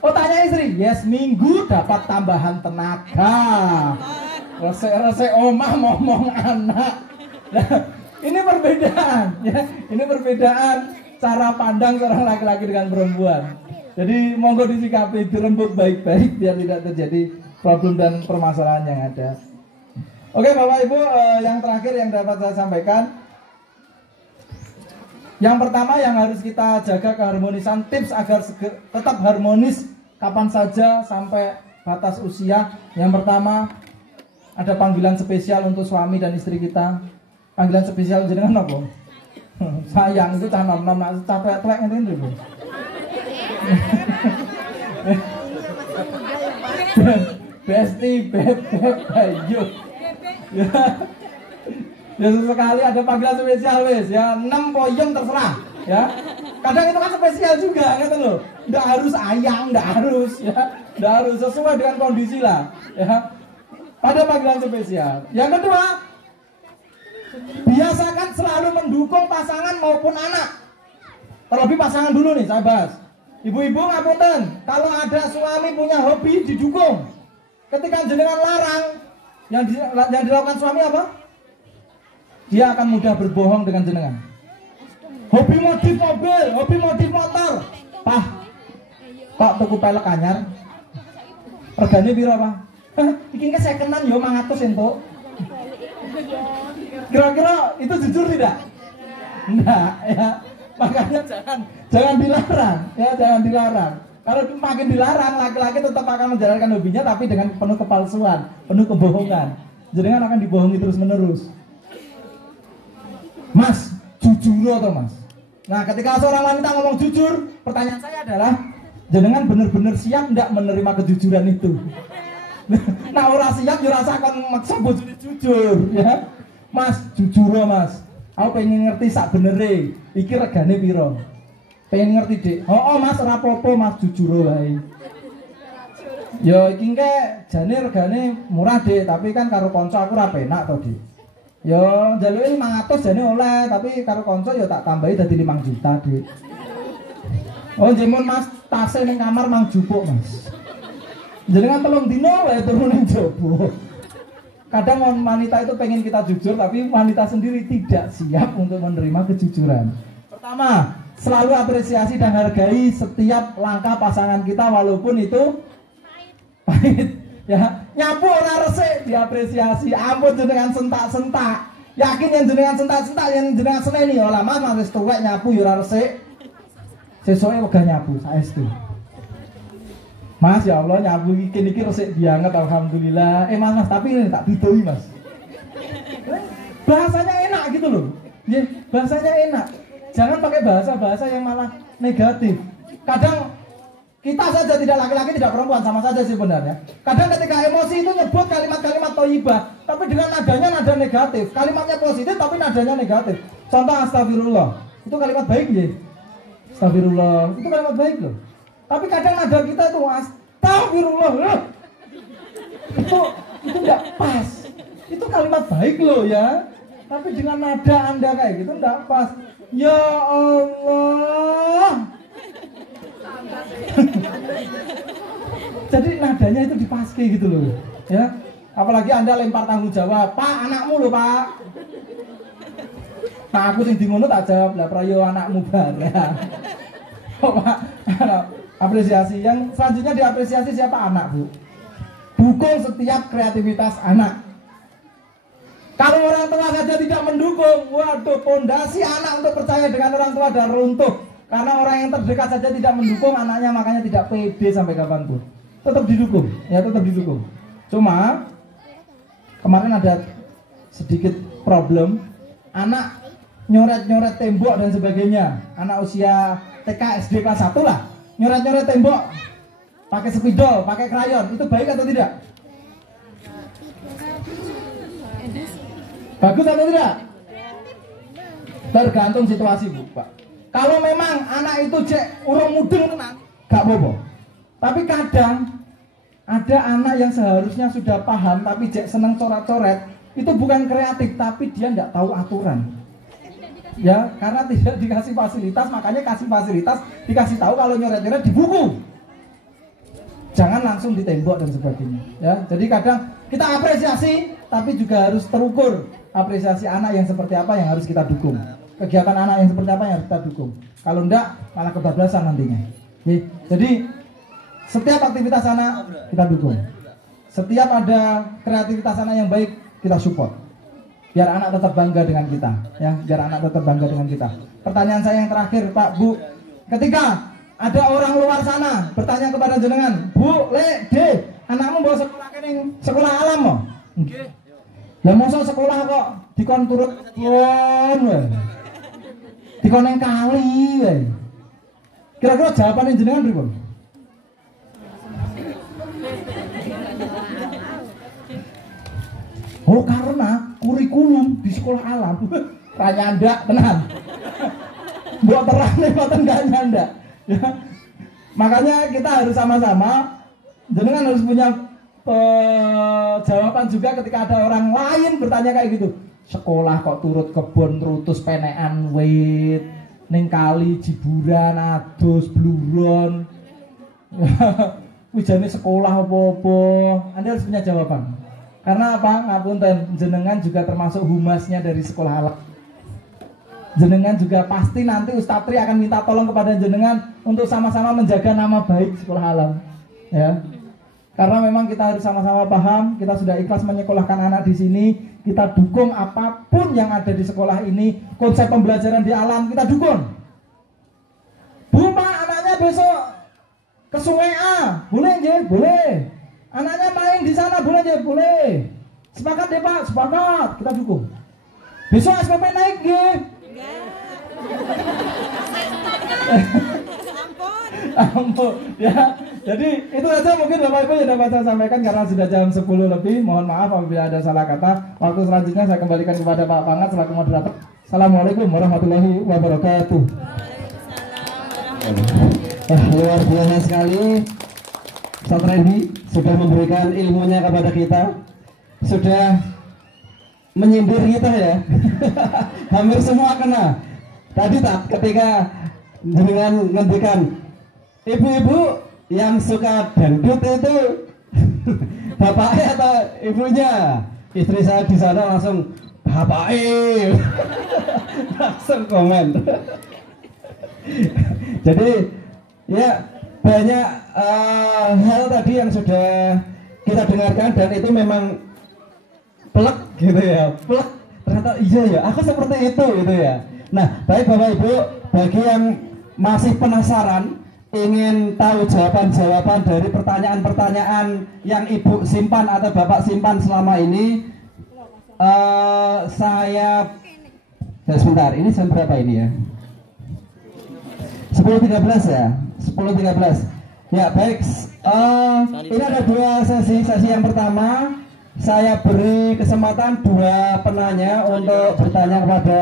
Otaknya istri, yes, Minggu dapat tambahan tenaga. Resek-resek omah ngomong anak. Nah, ini perbedaan, ya. Ini perbedaan cara pandang seorang laki-laki dengan perempuan. Jadi monggo disikapi, dirembuk baik-baik biar tidak terjadi problem dan permasalahan yang ada. Oke, Bapak Ibu, yang terakhir yang dapat saya sampaikan. Yang pertama yang harus kita jaga keharmonisan, tips agar tetap harmonis kapan saja sampai batas usia. Yang pertama, ada panggilan spesial untuk suami dan istri kita. Panggilan spesial jenengan apa? Sayang itu cah nom-nom capek tuwek ngene lho. Besti, beb, ayo. Ya sesekali ada panggilan spesial wis ya, 6 poyong terserah ya. Kadang itu kan spesial juga gitu loh. Enggak harus ayang, enggak harus ya. Enggak harus, sesuai dengan kondisi lah ya. Pada panggilan spesial. Yang kedua, biasakan selalu mendukung pasangan maupun anak. Terlebih pasangan dulu nih saya bahas. Ibu-ibu ngapunten, kalau ada suami punya hobi didukung. Ketika jenengan larang, yang dilakukan suami apa? Dia akan mudah berbohong dengan jenengan. Hobi modif mobil, hobi modif motor. Pak tuku pelek anyar. Regane piro, Pak? Iki ke secondan yo 500 entuk. Kira-kira itu jujur tidak? Enggak ya. Makanya jangan dilarang ya, jangan dilarang. Kalau makin dilarang, laki-laki tetap akan menjalankan hobinya tapi dengan penuh kepalsuan, penuh kebohongan. Jenengan akan dibohongi terus-menerus. Mas, jujur atau Mas? Nah, ketika seorang wanita ngomong jujur, pertanyaan saya adalah, jenengan benar-benar siap enggak menerima kejujuran itu? Nah, orang siap ya rasakan maksa jujur ya. Mas, jujur Mas. Aku pengen ngerti sak benere, iki regane piro? Pengen ngerti, Dik. Oh Mas, ora apa-apa Mas, jujur wae. Ya iki ke jane regane murah, Dik, tapi kan karo kanca aku ora penak to, Dik. Ya njaluke 500 jane oleh, tapi karo kanca ya tak tambahi dadi 5 juta, Dik. Oh jemun Mas, tase ning kamar mang jupuk, Mas. Jenengan telung dino wae turu ning jowo. Kadang wanita itu pengen kita jujur, tapi wanita sendiri tidak siap untuk menerima kejujuran. Pertama, selalu apresiasi dan hargai setiap langkah pasangan kita walaupun itu pahit. Ya, nyapu ora resik diapresiasi. Ampun jenengan sentak-sentak. Yakin yang jenengan sentak-sentak, yang jenengan seneni ya lah Mas, wis tuwek nyapu ya ora resik. Sesuke wegah nyapu saestu. Mas ya Allah nyabu iki resik banget alhamdulillah. Mas tapi ini tak bidoi Mas. Bahasanya enak gitu loh. Ya, bahasanya enak. Jangan pakai bahasa-bahasa yang malah negatif. Kadang kita saja tidak laki-laki tidak perempuan sama saja sih sebenarnya. Kadang ketika emosi itu nyebut kalimat-kalimat thayyibah, tapi dengan nadanya nada negatif. Kalimatnya positif tapi nadanya negatif. Contoh astagfirullah. Itu kalimat baik ya. Astagfirullah. Itu kalimat baik loh. Tapi kadang nada kita itu astagfirullah. Itu enggak pas. Itu kalimat baik loh ya. Tapi dengan nada Anda kayak gitu enggak pas. Ya Allah. Jadi nadanya itu dipaske gitu loh. Ya. Apalagi Anda lempar tanggung jawab, "Pak, anakmu loh, Pak." Nah, aku sing di ngono tak jawab, "Lah prayo anakmu bar." Ya. Oh, Pak. Apresiasi yang selanjutnya diapresiasi siapa? Anak, Bu. Dukung setiap kreativitas anak. Kalau orang tua saja tidak mendukung, waduh, pondasi anak untuk percaya dengan orang tua dan runtuh. Karena orang yang terdekat saja tidak mendukung anaknya, makanya tidak pede sampai kapanpun. Tetap didukung, ya tetap didukung. Cuma kemarin ada sedikit problem, anak nyoret-nyoret tembok dan sebagainya. Anak usia TK, SD kelas 1 lah. Nyoret-nyoret tembok pakai spidol, pakai krayon, itu baik atau tidak? Bagus atau tidak? Tergantung situasi, Bu, Pak. Kalau memang anak itu cek urung mudeng tenan, gak apa-apa. Tapi kadang ada anak yang seharusnya sudah paham tapi cek seneng coret-coret, itu bukan kreatif tapi dia nggak tahu aturan. Ya, karena tidak dikasih fasilitas, makanya kasih fasilitas, dikasih tahu kalau nyoret-nyoret di buku. Jangan langsung di tembok dan sebagainya. Ya, jadi kadang kita apresiasi, tapi juga harus terukur apresiasi anak yang seperti apa yang harus kita dukung. Kegiatan anak yang seperti apa yang harus kita dukung. Kalau enggak, malah kebablasan nantinya. Ya, jadi setiap aktivitas anak kita dukung. Setiap ada kreativitas anak yang baik kita support. Biar anak tetap bangga dengan kita, ya, biar anak tetap bangga dengan kita. Pertanyaan saya yang terakhir, Pak, Bu, ketika ada orang luar sana bertanya kepada jenengan, Bu, Le, D, Anakmu bawa sekolah kening sekolah alam mo? Nggih. Lah mosok sekolah kok dikon turut kebon wae. Dikon nang kali wae. Kira-kira jawabane jenengan pripun? Oh, karena kurikulum di sekolah alam ra nyandak tenan. Mbok terane mboten gak nyandak. Ya. Makanya kita harus sama-sama, jenengan harus punya jawaban juga ketika ada orang lain bertanya kayak gitu. Sekolah kok turut kebon terutus penekan wit ning kali jiburan adus bluron. Wijane sekolah apa-apa. Anda harus punya jawaban. Karena apa? Ngapunten, jenengan juga termasuk humasnya dari sekolah alam. Jenengan juga pasti nanti Ustadz Tri akan minta tolong kepada jenengan untuk sama-sama menjaga nama baik sekolah alam. Ya. Karena memang kita harus sama-sama paham, kita sudah ikhlas menyekolahkan anak di sini, kita dukung apapun yang ada di sekolah ini, konsep pembelajaran di alam kita dukung. Bu, Pak, anaknya besok ke Sungai A, boleh nggih? Boleh. Anaknya main di sana, boleh nggih? Boleh. Sepakat deh Pak, sepakat, kita dukung. Besok SPP naik nggih? Ampun ya. Jadi itu aja mungkin Bapak Ibu yang dapat saya sampaikan karena sudah jam 10 lebih. Mohon maaf apabila ada salah kata. Waktu selanjutnya saya kembalikan kepada Pak Pangat selaku moderator. Assalamualaikum warahmatullahi wabarakatuh. Luar biasa sekali. Ustadz Randy sudah memberikan ilmunya kepada kita, sudah menyindir kita ya. Hampir semua kena. Tadi ketika dengan ngendikan ibu-ibu yang suka dangdut itu bapaknya atau ibunya? Istri saya di sana langsung bapaknya langsung komen. Jadi ya banyak hal tadi yang sudah kita dengarkan dan itu memang plek gitu ya, plek ternyata iya ya, aku seperti itu gitu ya. Nah, baik Bapak Ibu, bagi yang masih penasaran, ingin tahu jawaban-jawaban dari pertanyaan-pertanyaan yang Ibu simpan atau Bapak simpan selama ini, saya sebentar, ini jam berapa ini ya? 10.13 ya, 10.13. Ya baik, ini ada dua sesi. Sesi yang pertama, saya beri kesempatan dua penanya untuk bertanya kepada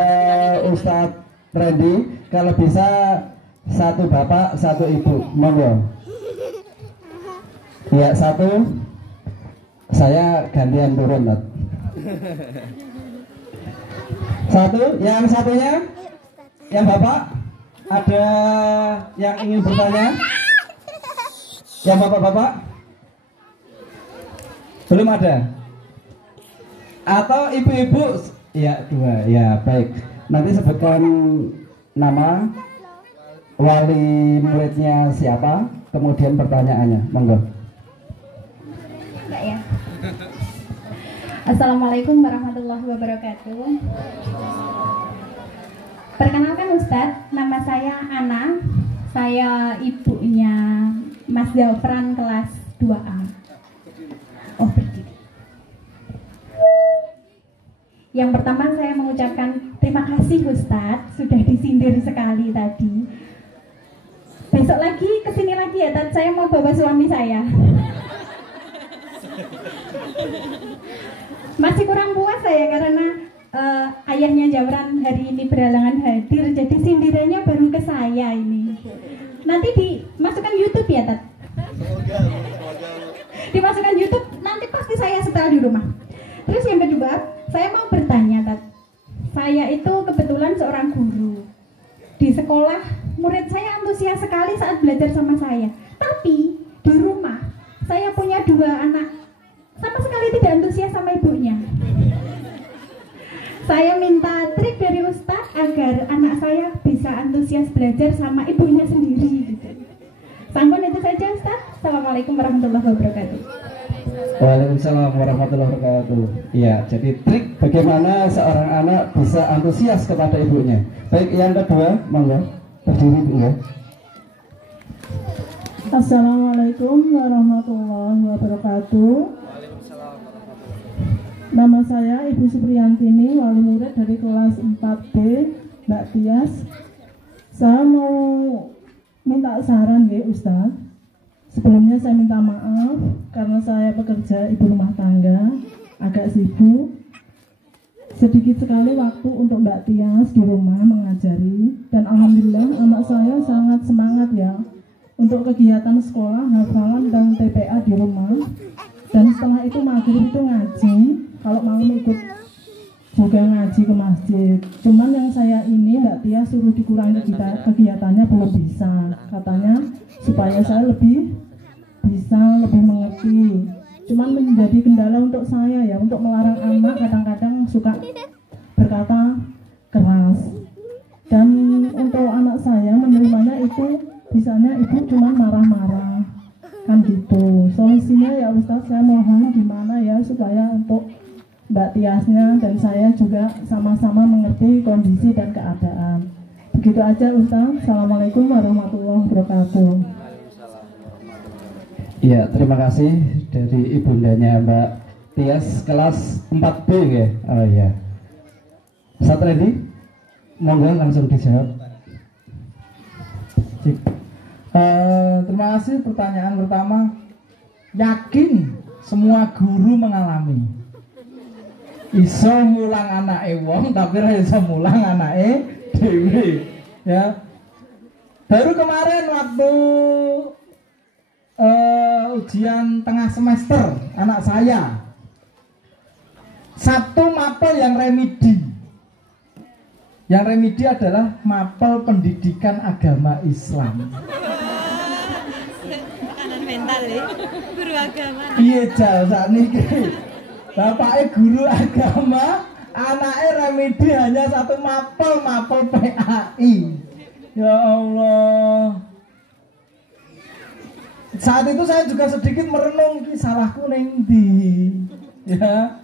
Ustadz Randy. Kalau bisa satu bapak, satu ibu, monggo. Ya satu, saya gantian turun. Satu, yang satunya, yang bapak, ada yang ingin bertanya? Yang bapak-bapak? Belum ada? Atau ibu-ibu? Ya dua, ya baik. Nanti sebutkan nama, wali muridnya siapa, kemudian pertanyaannya, monggo. Enggak ya. Assalamualaikum warahmatullahi wabarakatuh. Perkenalkan Ustadz, nama saya Ana. Saya ibunya Mas Zafran kelas 2A. Oh, berdiri. Yang pertama saya mengucapkan terima kasih Ustadz, sudah disindir sekali tadi. Besok lagi kesini lagi ya, Tat. Saya mau bawa suami saya. Masih kurang puas saya karena ayahnya Zafran hari ini berhalangan hadir, jadi sindirannya baru ke saya ini. Nanti dimasukkan YouTube ya, Tat? Dimasukkan YouTube, nanti pasti saya setel di rumah. Terus yang kedua, saya mau bertanya, Tat. Saya itu kebetulan seorang guru. Di sekolah, murid saya antusias sekali saat belajar sama saya. Tapi, di rumah, saya punya dua anak sama sekali tidak antusias sama ibunya. Saya minta trik dari Ustadz agar anak saya bisa antusias belajar sama ibunya sendiri gitu. Sampun itu saja Ustadz. Assalamualaikum warahmatullahi wabarakatuh. Waalaikumsalam warahmatullahi wabarakatuh. Iya, jadi trik bagaimana seorang anak bisa antusias kepada ibunya. Baik, yang kedua, monggo berdiri Bu ya. Assalamualaikum warahmatullahi wabarakatuh. Nama saya Ibu Supriyantini, wali murid dari kelas 4B, Mbak Tias. Saya mau minta saran ya Ustaz. Sebelumnya saya minta maaf karena saya pekerja ibu rumah tangga, agak sibuk. Sedikit sekali waktu untuk Mbak Tias di rumah mengajari, dan alhamdulillah anak saya sangat semangat ya untuk kegiatan sekolah, hafalan dan TPA di rumah. Dan setelah itu maghrib itu ngaji, kalau mau ikut juga ngaji ke masjid. Cuman yang saya ini Mbak Tia suruh dikurangi kegiatannya, belum bisa. Katanya supaya saya lebih bisa, lebih mengerti. Cuman menjadi kendala untuk saya ya, untuk melarang anak kadang-kadang suka berkata keras. Dan untuk anak saya menerimanya itu bisanya ibu cuma marah-marah kan gitu. Solusinya ya Ustaz, saya mohon gimana ya supaya untuk Mbak Tiasnya dan saya juga sama-sama mengerti kondisi dan keadaan. Begitu aja Ustaz. Assalamualaikum warahmatullahi wabarakatuh. Ya, terima kasih dari ibundanya Mbak Tias kelas 4B ya. Oh iya. Ustaz Randy, monggo langsung dijawab. Terima kasih. Pertanyaan pertama, yakin semua guru mengalami iso mulang anake wong tapi ora iso mulang anake dhewe ya. Baru kemarin waktu ujian tengah semester anak saya satu mapel yang remedi. Yang remedi adalah mapel pendidikan agama Islam. Makanan mental ya, guru agama. Iya jal saat ini bapaknya guru agama, anaknya remedi hanya satu mapel PAI. Ya Allah. Saat itu saya juga sedikit merenung, salahku neng di. Ya.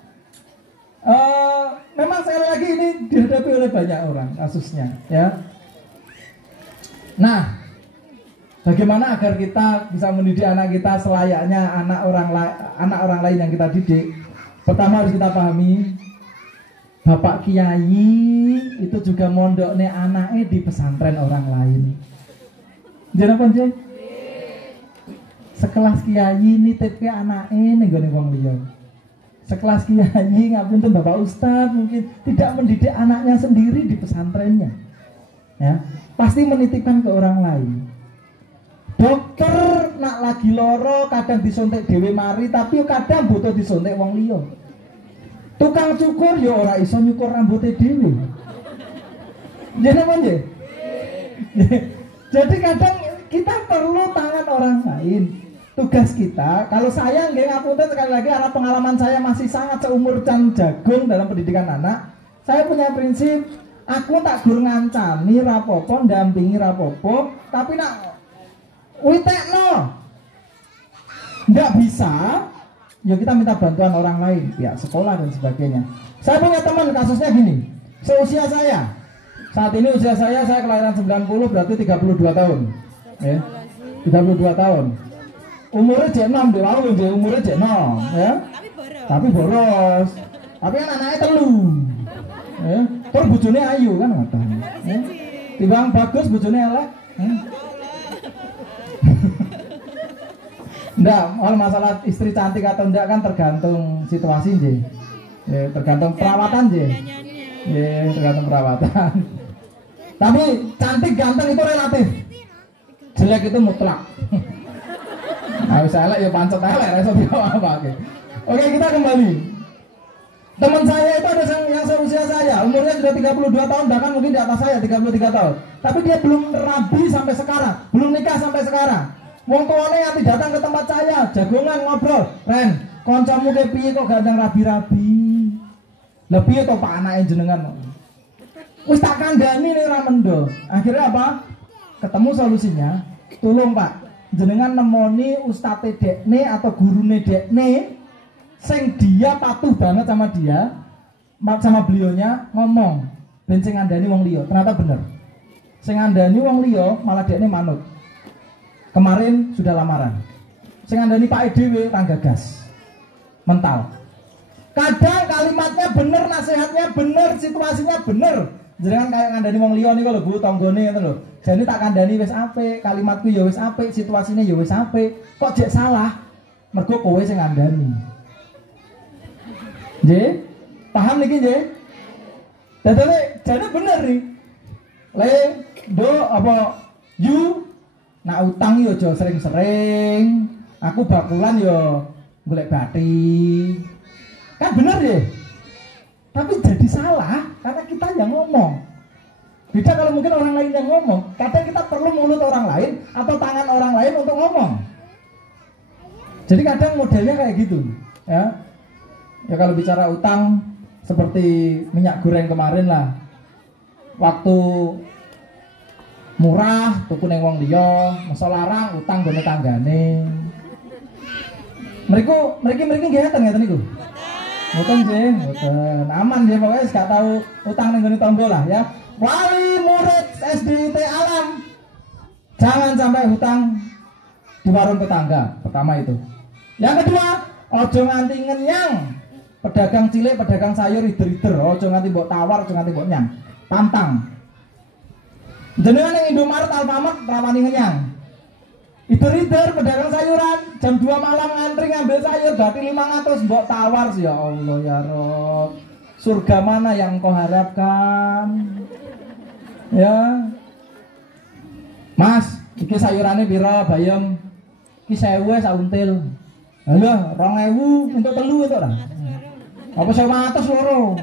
Memang sekali lagi ini dihadapi oleh banyak orang kasusnya, ya. Nah, bagaimana agar kita bisa mendidik anak kita selayaknya anak orang lain yang kita didik? Pertama harus kita pahami, Bapak Kiai itu juga mondoknya anaknya di pesantren orang lain. Jangan apa sih? Sekelas Kiai nitipke anaknya ning gone wong liya. Sekelas Kiai ngapunten Bapak Ustadz mungkin tidak mendidik anaknya sendiri di pesantrennya, ya pasti menitipkan ke orang lain. Dokter nak lagi loro kadang disontek dewe mari, tapi kadang butuh disontek wong liya. Tukang cukur ya ora iso nyukur rambutnya dewe. Jadi apa nggih? Jadi kadang kita perlu tangan orang lain. Tugas kita, kalau saya nggak ngapunten sekali lagi, karena pengalaman saya masih sangat seumur can jagung dalam pendidikan anak. Saya punya prinsip, aku tak gur ngancani rapopo, dampingi rapopo, tapi nak witekno nggak bisa, ya kita minta bantuan orang lain, pihak sekolah dan sebagainya. Saya punya teman kasusnya gini, seusia saya, saat ini usia saya kelahiran 90, berarti 32 tahun, ya, 32 tahun. Umurnya jek 6 lalu dia umurnya jek 6 ya. Tapi boros. Tapi kan anaknya telu. Ya. Terus bojone ayu kan ngoten. Ya. Timbang bagus bojone elek. Ndak, kalau masalah istri cantik atau enggak kan tergantung situasi nggih. Ya, tergantung perawatan nggih. Ya, tergantung perawatan. Tapi cantik ganteng itu relatif. Jelek itu mutlak. Nah, saya elek ya pancet elek, rasa apa. Oke, kita kembali. Teman saya itu ada yang seusia saya, umurnya sudah 32 tahun, bahkan mungkin di atas saya 33 tahun. Tapi dia belum rabi sampai sekarang, belum nikah sampai sekarang. Wong tuane yang datang ke tempat saya, jagongan ngobrol, "Ren, kancamu ke piye kok gak ndang rabi-rabi?" Lah piye to Pak anake jenengan? Wis tak kandhani ning ra mendo. Akhirnya apa? Ketemu solusinya. Tolong Pak, jenengan nemoni ustate dekne atau gurune dekne sing dia patuh banget sama dia, sama beliaunya ngomong ben sing ngandani wong liya. Ternyata bener. Sing ngandani wong liya malah dekne manut. kemarin sudah lamaran. Sing ngandani Pak dhewe ra gagas. Mental. Kadang kalimatnya bener, nasihatnya bener, situasinya bener. Jenengan kayak ngandani wong liya niku lho Bu, tanggane ngoten lho. Jane tak kandhani wis apik, kalimatku ya wis apik, situasine ya wis apik. Kok jek salah? Mergo kowe sing ngandani. Nggih? Paham niki nggih? Dadane jane bener nih. Le do apa you nak utang yo aja sering-sering. Aku bakulan yo golek bathi. Kan bener ya? Tapi jadi salah karena kita yang ngomong. Beda kalau mungkin orang lain yang ngomong. Kadang kita perlu mulut orang lain atau tangan orang lain untuk ngomong. Jadi kadang modelnya kayak gitu, ya. Ya kalau bicara utang seperti minyak goreng kemarin lah. Waktu murah tuku ning wong liya, masa larang utang gone tanggane. Mereka nggih ngeten niku. Mboten nggih, mboten. Aman nggih pokoke gak tahu utang ning gone tangga lah ya. Wali murid SDIT Alam. Jangan sampai hutang di warung tetangga. Pertama itu. Yang kedua, ojo nganti ngenyang. Pedagang cilik, pedagang sayur ider-ider, ojo nganti mbok tawar, ojo nganti mbok nyang. Tantang. Jenengan ning Indomaret Alfamart rawani ngenyang. Ider-ider pedagang sayuran jam 2 malam ngantri ngambil sayur berarti 500 mbok tawar ya Allah ya Rob. Surga mana yang kau harapkan? Ya. Mas, iki sayurane pira bayam? Iki 1000 sauntil. Halo, 2000 untuk telu itu ora. Apa 100 loro?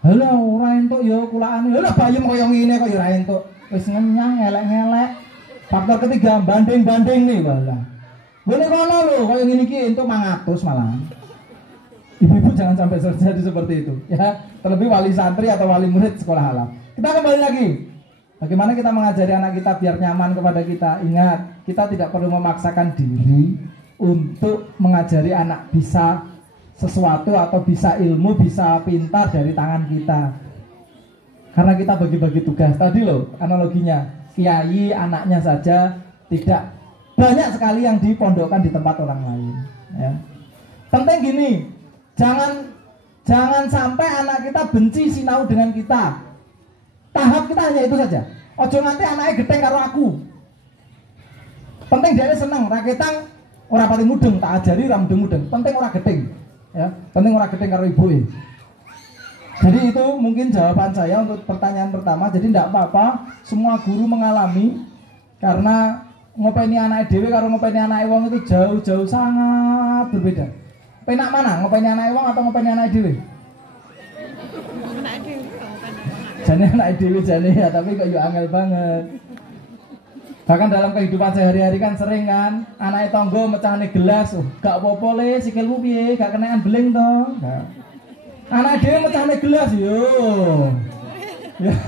Halo, ora entuk ya kulaane. Halo bayam koyo ngene kok ya ora entuk. Wis ngenyang elek-elek. Faktor ketiga banding-banding nih wala. Boleh kono lho koyo ngene iki entuk 500 malah. Ibu-ibu jangan sampai terjadi seperti itu ya. Terlebih wali santri atau wali murid sekolah alam. Kita kembali lagi. Bagaimana kita mengajari anak kita biar nyaman kepada kita? Ingat, kita tidak perlu memaksakan diri untuk mengajari anak bisa sesuatu atau bisa ilmu, bisa pintar dari tangan kita. Karena kita bagi-bagi tugas. Tadi loh analoginya, kiai anaknya saja tidak banyak sekali yang dipondokkan di tempat orang lain. Ya. Penting gini, jangan sampai anak kita benci sinau dengan kita. Tahap kita hanya itu saja. Ojo nanti anaknya gedeng karo aku. Penting dia seneng, raketang ora paling mudeng, tak ajari ora mudeng-mudeng. Penting ora gedeng. Ya, penting ora gedeng karo ibuke. Jadi itu mungkin jawaban saya untuk pertanyaan pertama. Jadi tidak apa-apa, semua guru mengalami karena ngopeni anak dhewe karo ngopeni anak wong itu jauh-jauh sangat berbeda. Penak mana? Ngopeni anak wong atau ngopeni anak dhewe? Jane anak dhewe jane ya, tapi kok yo angel banget. Bahkan dalam kehidupan sehari-hari kan sering kan anak tangga mecahne gelas, gak apa-apa le, sikilmu piye, gak kenaan beling to. Nah. Anak dhewe mecahne gelas yo. Ya.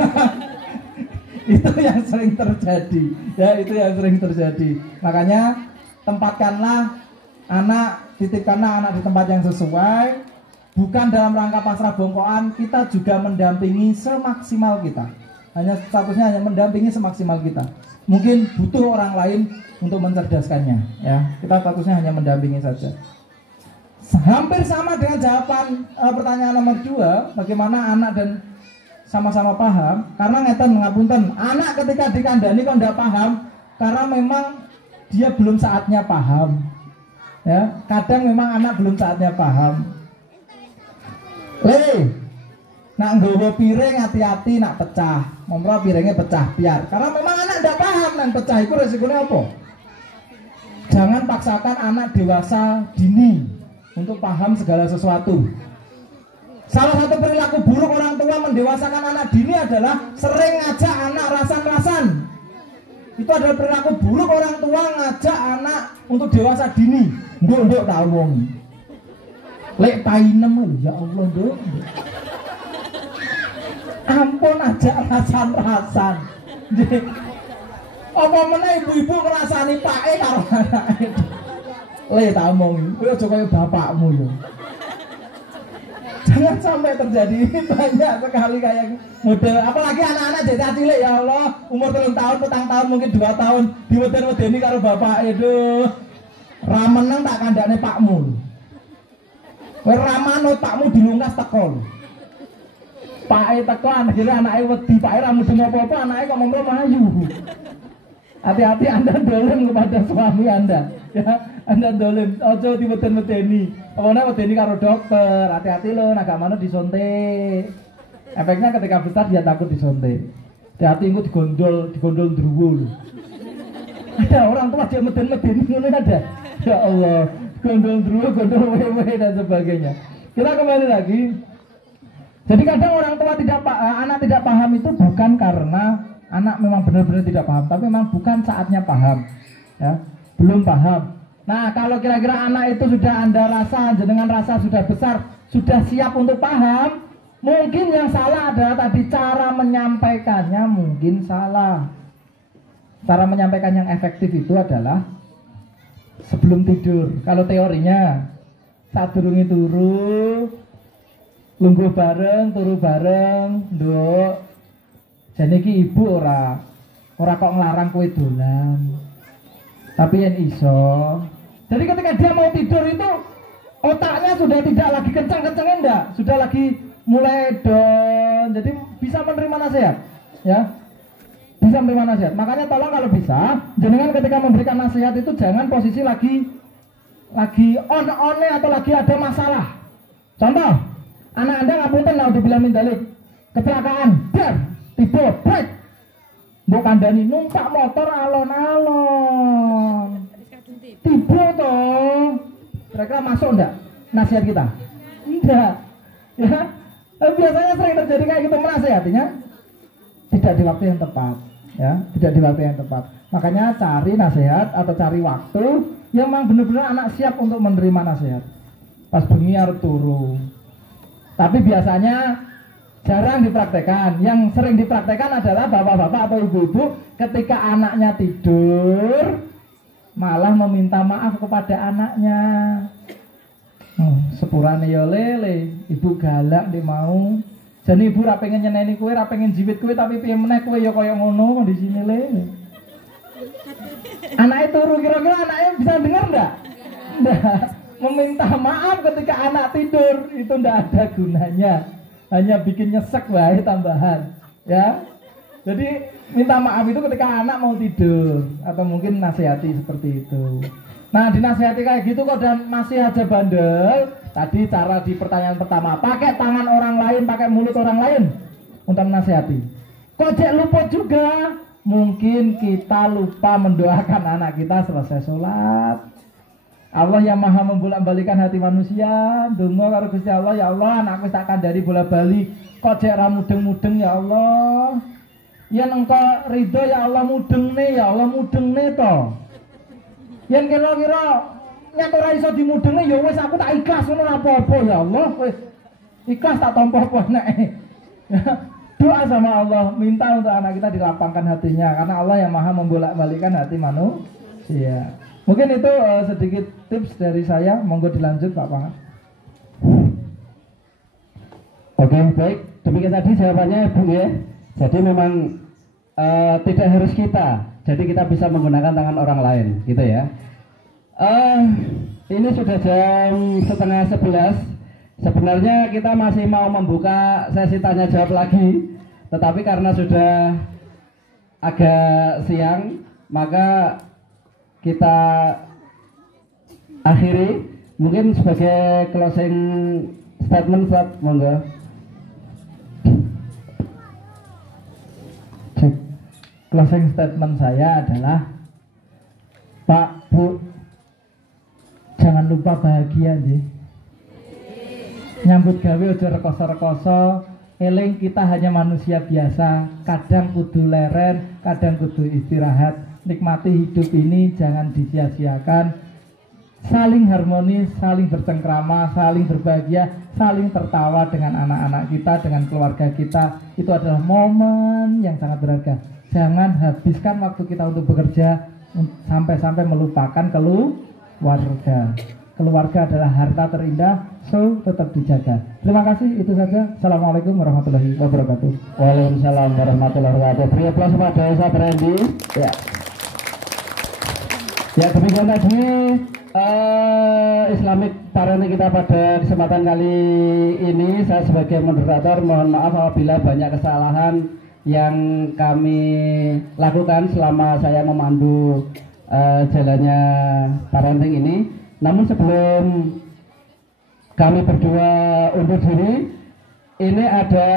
Itu yang sering terjadi. Ya, itu yang sering terjadi. Makanya tempatkanlah anak, titipkanlah anak di tempat yang sesuai. Bukan dalam rangka pasrah bongkoan, kita juga mendampingi semaksimal kita. Hanya statusnya hanya mendampingi semaksimal kita. Mungkin butuh orang lain untuk mencerdaskannya, ya. Kita statusnya hanya mendampingi saja. Hampir sama dengan jawaban pertanyaan nomor 2, bagaimana anak dan sama-sama paham. Karena ngeten ngapunten, anak ketika dikandani kok tidak paham, karena memang dia belum saatnya paham. Ya, kadang memang anak belum saatnya paham. Nak nggawa piring hati-hati nak pecah. Momro piringnya pecah biar. Karena memang anak tidak paham nang pecah itu resikonya apa? Jangan paksakan anak dewasa dini untuk paham segala sesuatu. Salah satu perilaku buruk orang tua mendewasakan anak dini adalah sering ngajak anak rasan-rasan. Itu adalah perilaku buruk orang tua ngajak anak untuk dewasa dini. Nduk tak omong. Lek painem ya Allah nduk. Ampun aja rasan-rasan. Apa meneh ibu-ibu ngrasani pake karo anake. Le tak omong, kowe aja kaya bapakmu yo. Jangan sampai terjadi. Banyak sekali kayak model, apalagi anak-anak jadi cilik ya Allah, umur 3 tahun, 4 tahun, mungkin 2 tahun, diweden-wedeni karo bapak itu. Rameneng tak kandhane pakmu. Kowe ramanut pakmu dilungkas teko. Pake teko akhirnya anake wedi, pake ra mudeng apa-apa, anake kok memro mlayu. Hati-hati Anda dolim kepada suami Anda. Ya, Anda dolim, ojo diweden-wedeni. Apa wedeni karo dokter, hati-hati loh, agak mana disuntik. Efeknya ketika besar dia takut disuntik. Hati-hati engko digondol ndruwo. Ada orang tua dia meden-meden ngono ada. Ya Allah, gondol ndruwo, gondol wewe dan sebagainya. Kita kembali lagi. Jadi kadang orang tua anak tidak paham itu bukan karena anak memang benar-benar tidak paham, tapi memang bukan saatnya paham. Ya, belum paham. Nah, kalau kira-kira anak itu sudah Anda rasa, jenengan rasa sudah besar, sudah siap untuk paham, mungkin yang salah adalah tadi cara menyampaikannya mungkin salah. Cara menyampaikan yang efektif itu adalah sebelum tidur. Kalau teorinya, saat durungi turu, lungguh bareng, turu bareng, nduk. Jadi ki ibu ora kok ngelarang kowe dolan. Tapi yang iso. Jadi ketika dia mau tidur itu otaknya sudah tidak lagi kencang-kencang enggak, sudah lagi mulai down. Jadi bisa menerima nasihat, ya. Bisa menerima nasihat. Makanya tolong kalau bisa, jenengan ketika memberikan nasihat itu jangan posisi lagi on-one atau lagi ada masalah. Contoh, anak Anda ngapunten lah udah bilang mindalik, kecelakaan, dar, tiba, break. Mbok kandani numpak motor alon-alon. Tiba toh. Kira-kira masuk enggak nasihat kita? Enggak. Ya. Biasanya sering terjadi kayak gitu, menasihatinya tidak di waktu yang tepat, ya, tidak di waktu yang tepat. Makanya cari nasihat atau cari waktu yang memang benar-benar anak siap untuk menerima nasihat. Pas bengi harus turu. Tapi biasanya jarang dipraktekkan. Yang sering dipraktekkan adalah bapak-bapak atau ibu-ibu ketika anaknya tidur malah meminta maaf kepada anaknya. Sepurane ya lele, ibu galak dia mau. Jadi ibu ra pengen nyeneni kowe, ra pengen jiwit kowe, tapi piye meneh kowe ya kaya ngono kondisine lele. Anaknya turu, kira-kira anaknya bisa dengar enggak? Enggak. Meminta maaf ketika anak tidur itu enggak ada gunanya. Hanya bikin nyesek wae tambahan, ya. Jadi minta maaf itu ketika anak mau tidur atau mungkin nasihati seperti itu. Nah, dinasihati kayak gitu kok dan masih aja bandel. Tadi cara di pertanyaan pertama, pakai tangan orang lain, pakai mulut orang lain untuk menasihati. Kok cek luput juga? Mungkin kita lupa mendoakan anak kita selesai sholat. Allah yang maha membolak-balikan hati manusia. Donga karo Gusti Allah, ya Allah anakku tak kandhani bola-bali. Kok cek ra mudeng-mudeng ya Allah. Yen engkau ridho ya Allah mudengne, ya Allah mudengne to. Yen kira-kira nyat ora iso dimudengne ya wis aku tak ikhlas ngono ora apa-apa ya Allah. Wis ikhlas tak tampa apa nek. Doa sama Allah, minta untuk anak kita dilapangkan hatinya karena Allah yang maha membolak-balikan hati manusia. Mungkin itu sedikit tips dari saya. Monggo dilanjut Pak Pangat. Oke, baik. Demikian tadi jawabannya Bu ya. Jadi memang tidak harus kita. Jadi kita bisa menggunakan tangan orang lain, gitu ya. Ini sudah jam 10:30. Sebenarnya kita masih mau membuka sesi tanya jawab lagi, tetapi karena sudah agak siang, maka kita akhiri. Mungkin sebagai closing statement, monggo. Closing statement saya adalah, Pak, Bu, jangan lupa bahagia nggih. Nyambut gawe aja rekoso-rekoso. Eling kita hanya manusia biasa, kadang kudu leren, kadang kudu istirahat. Nikmati hidup ini, jangan disia-siakan. Saling harmonis, saling bercengkrama, saling berbahagia, saling tertawa dengan anak-anak kita, dengan keluarga kita. Itu adalah momen yang sangat berharga. Jangan habiskan waktu kita untuk bekerja sampai-sampai melupakan keluarga. keluarga adalah harta terindah, so tetap dijaga. Terima kasih, itu saja. Assalamualaikum warahmatullahi wabarakatuh. Waalaikumsalam warahmatullahi wabarakatuh. Beri aplaus kepada Ustaz Randy. Ya. Ya, demikian tadi Islamic Parenting kita pada kesempatan kali ini. Saya sebagai moderator mohon maaf apabila banyak kesalahan yang kami lakukan selama saya memandu jalannya parenting ini. Namun sebelum kami berdua undur diri, ini ada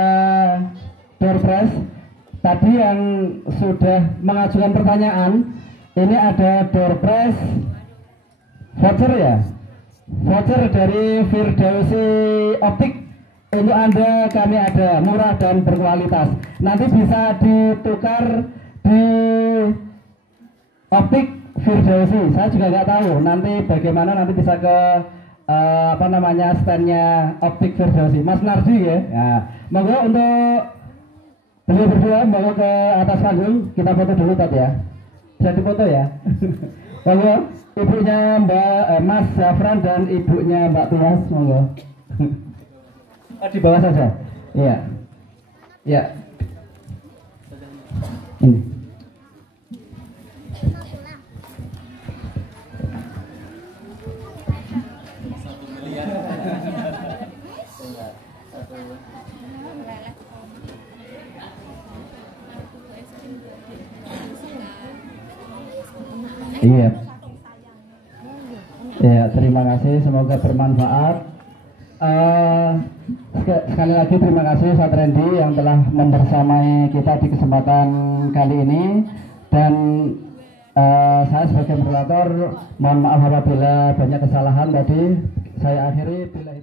door prize. Tadi yang sudah mengajukan pertanyaan, ini ada door prize voucher ya, voucher dari Firdausi Optik. Untuk Anda kami ada murah dan berkualitas. Nanti bisa ditukar di Optik Firdausi. Saya juga nggak tahu nanti bagaimana, nanti bisa ke standnya Optik Firdausi. Mas Nardi ya. Nah, monggo untuk beliau berdua monggo ke atas panggung, kita foto dulu tadi ya. Bisa difoto ya. Monggo ibunya Mas Zafran dan ibunya Mbak Tias, monggo. Di bawah saja. Iya. Ya. Ini. Iya. Ya, terima kasih, semoga bermanfaat. Sekali lagi terima kasih Ustaz Randy yang telah membersamai kita di kesempatan kali ini, dan saya sebagai moderator mohon maaf apabila banyak kesalahan tadi. Saya akhiri bila